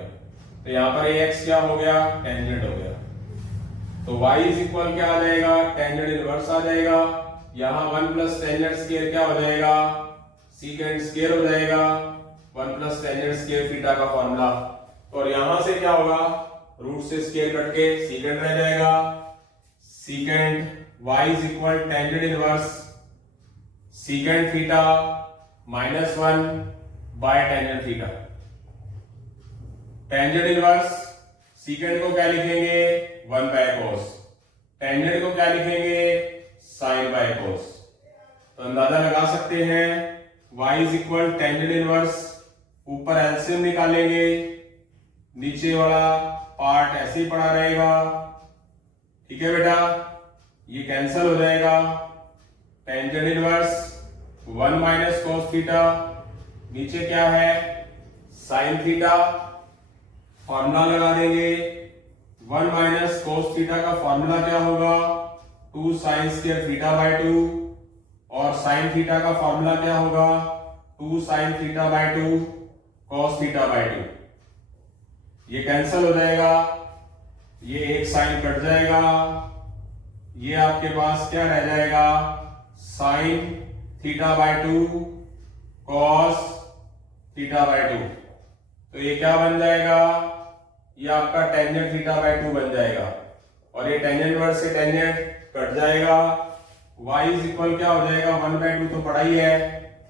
तो यहां पर ax क्या हो गया, टेंजेंट हो गया। तो y इज इक्वल क्या आ जाएगा, टेंजेंट इनवर्स आ जाएगा। यहाँ 1 प्लस टेंजेंट स्क्वायर क्या हो जाएगा, सीकेंट स्क्वायर हो जाएगा, 1 प्लस टेंजेंट स्क्वायर थीटा का फॉर्मूला। और यहां से क्या होगा, रूट से स्क्वायर कट के सीकेंट रह जाएगा, secant y is equal tangent inverse secant theta minus 1 by tangent theta. Tangent inverse secant को क्या लिखेंगे, 1 बाय कोस, टेंजेंट को क्या लिखेंगे, साइन बाय कोस। तो अंदाजा लगा सकते हैं y is equal tangent inverse, ऊपर एलसीएम निकालेंगे, नीचे वाला पार्ट ऐसे ही पड़ा रहेगा, ठीक है बेटा, ये कैंसिल हो जाएगा, tangent inverse 1 minus cos theta, नीचे क्या है साइन थीटा, फॉर्मूला लगा देंगे, 1 माइनस कोस थीटा का फॉर्मूला क्या होगा, 2 साइन स्क्वायर थीटा बाय 2, और साइन थीटा का फॉर्मूला क्या होगा, 2 sine theta by 2 cos theta by 2। ये कैंसिल हो जाएगा, ये एक साइन कट जाएगा, ये आपके पास क्या रह जाएगा, sign theta by 2 cos theta by 2। तो ये क्या बन जाएगा, ये आपका टेंजेंट थीटा बाय 2 बन जाएगा, और ये टेंजेंट वर्ड से टेंजेंट कट जाएगा, y इज इक्वल क्या हो जाएगा, 1 बाय 2 तो पढ़ा ही है,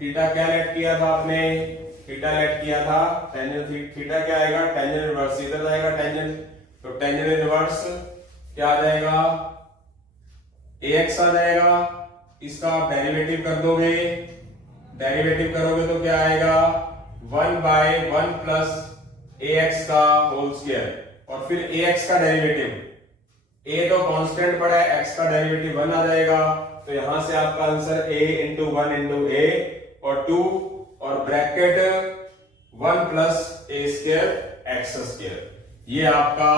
थीटा क्या लेट किया था आपने, थीटा लेट किया था, टेंजेंट थीटा क्या आएगा, टेंजेंट इनवर्स, इधर जाएगा टेंजेंट, तो टेंजेंट इनवर्स क्या आ जाएगा, ax आ जाएगा, इसका आप डेरिवेटिव कर दोगे, डेरिवेटिव करोगे तो क्या आएगा, 1 बाय 1 प्लस ax का होल स्क्वायर, और फिर ax का डेरिवेटिव, a तो कांस्टेंट पड़ा है, x का डेरिवेटिव 1 आ जाएगा, तो यहां से आपका answer a into 1 into a और 2 और bracket 1 plus a square x square. ये आपका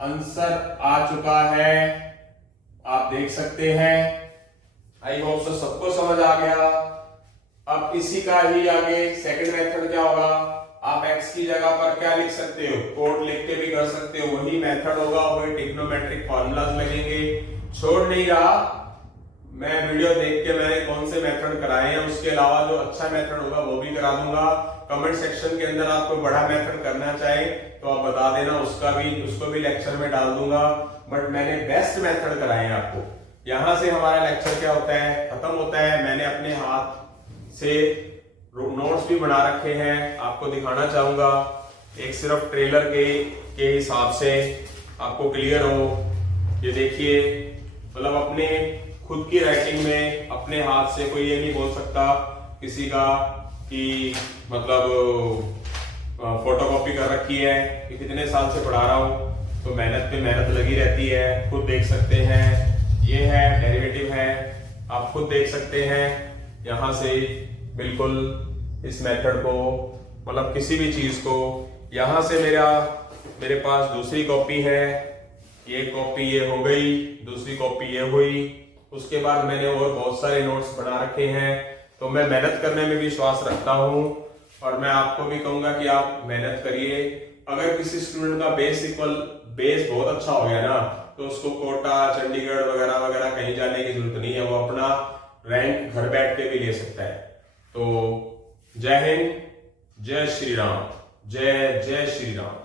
आंसर आ चुका है, आप देख सकते हैं। आई होप सो सबको समझ आ गया। अब इसी का ही आगे सेकंड मेथड क्या होगा, आप x की जगह पर क्या लिख सकते हो, कोड लिख के भी कर सकते हो, वही मेथड होगा, वही ट्रिग्नोमेट्रिक फार्मूलाज लगेंगे। छोड़ नहीं रहा, मैं वीडियो देख के मैंने कौन से मेथड कराए हैं, उसके अलावा जो अच्छा मेथड होगा वो भी करा दूंगा। कमेंट सेक्शन के अंदर आप कोई बड़ा मेथड करना चाहे तो आप बता देना, उसको भी लेक्चर में डाल दूंगा, बट मैंने बेस्ट मेथड कराए हैं आपको। यहां से हमारा लेक्चर क्या होता है, खत्म होता है। मैंने अपने हाथ से नोट्स भी बना रखे हैं, आपको दिखाना चाहूंगा, एक सिर्फ ट्रेलर के हिसाब से आपको क्लियर हो। ये देखिए, मतलब अपने खुद की राइटिंग में अपने हाथ से कोई ये नहीं बोल सकता किसी का कि मतलब फोटोकॉपी कर रखी है, कि कितने साल से पढ़ा रहा हूं, तो मेहनत पे मेहनत लगी रहती है। खुद देख सकते हैं, ये है डेरिवेटिव है, आप खुद देख सकते हैं यहां से बिल्कुल इस मेथड को, मतलब किसी भी चीज को। यहां से मेरे पास दूसरी कॉपी है, ये कॉपी ये हो गई, दूसरी कॉपी ये हुई, उसके बाद मैंने और बहुत सारे नोट्स बना रखे हैं। तो मैं मेहनत करने में विश्वास रखता हूं, और मैं आपको भी कहूंगा कि आप मेहनत करिए। अगर किसी स्टूडेंट का बेस बहुत अच्छा हो गया ना, तो उसको कोटा, चंडीगढ़ वगैरह वगैरह कहीं जाने की जरूरत नहीं है, वो अपना रैंक घर बैठ के भी ले सकता है। तो जय हिंद, जय श्री राम, जय जय श्री राम।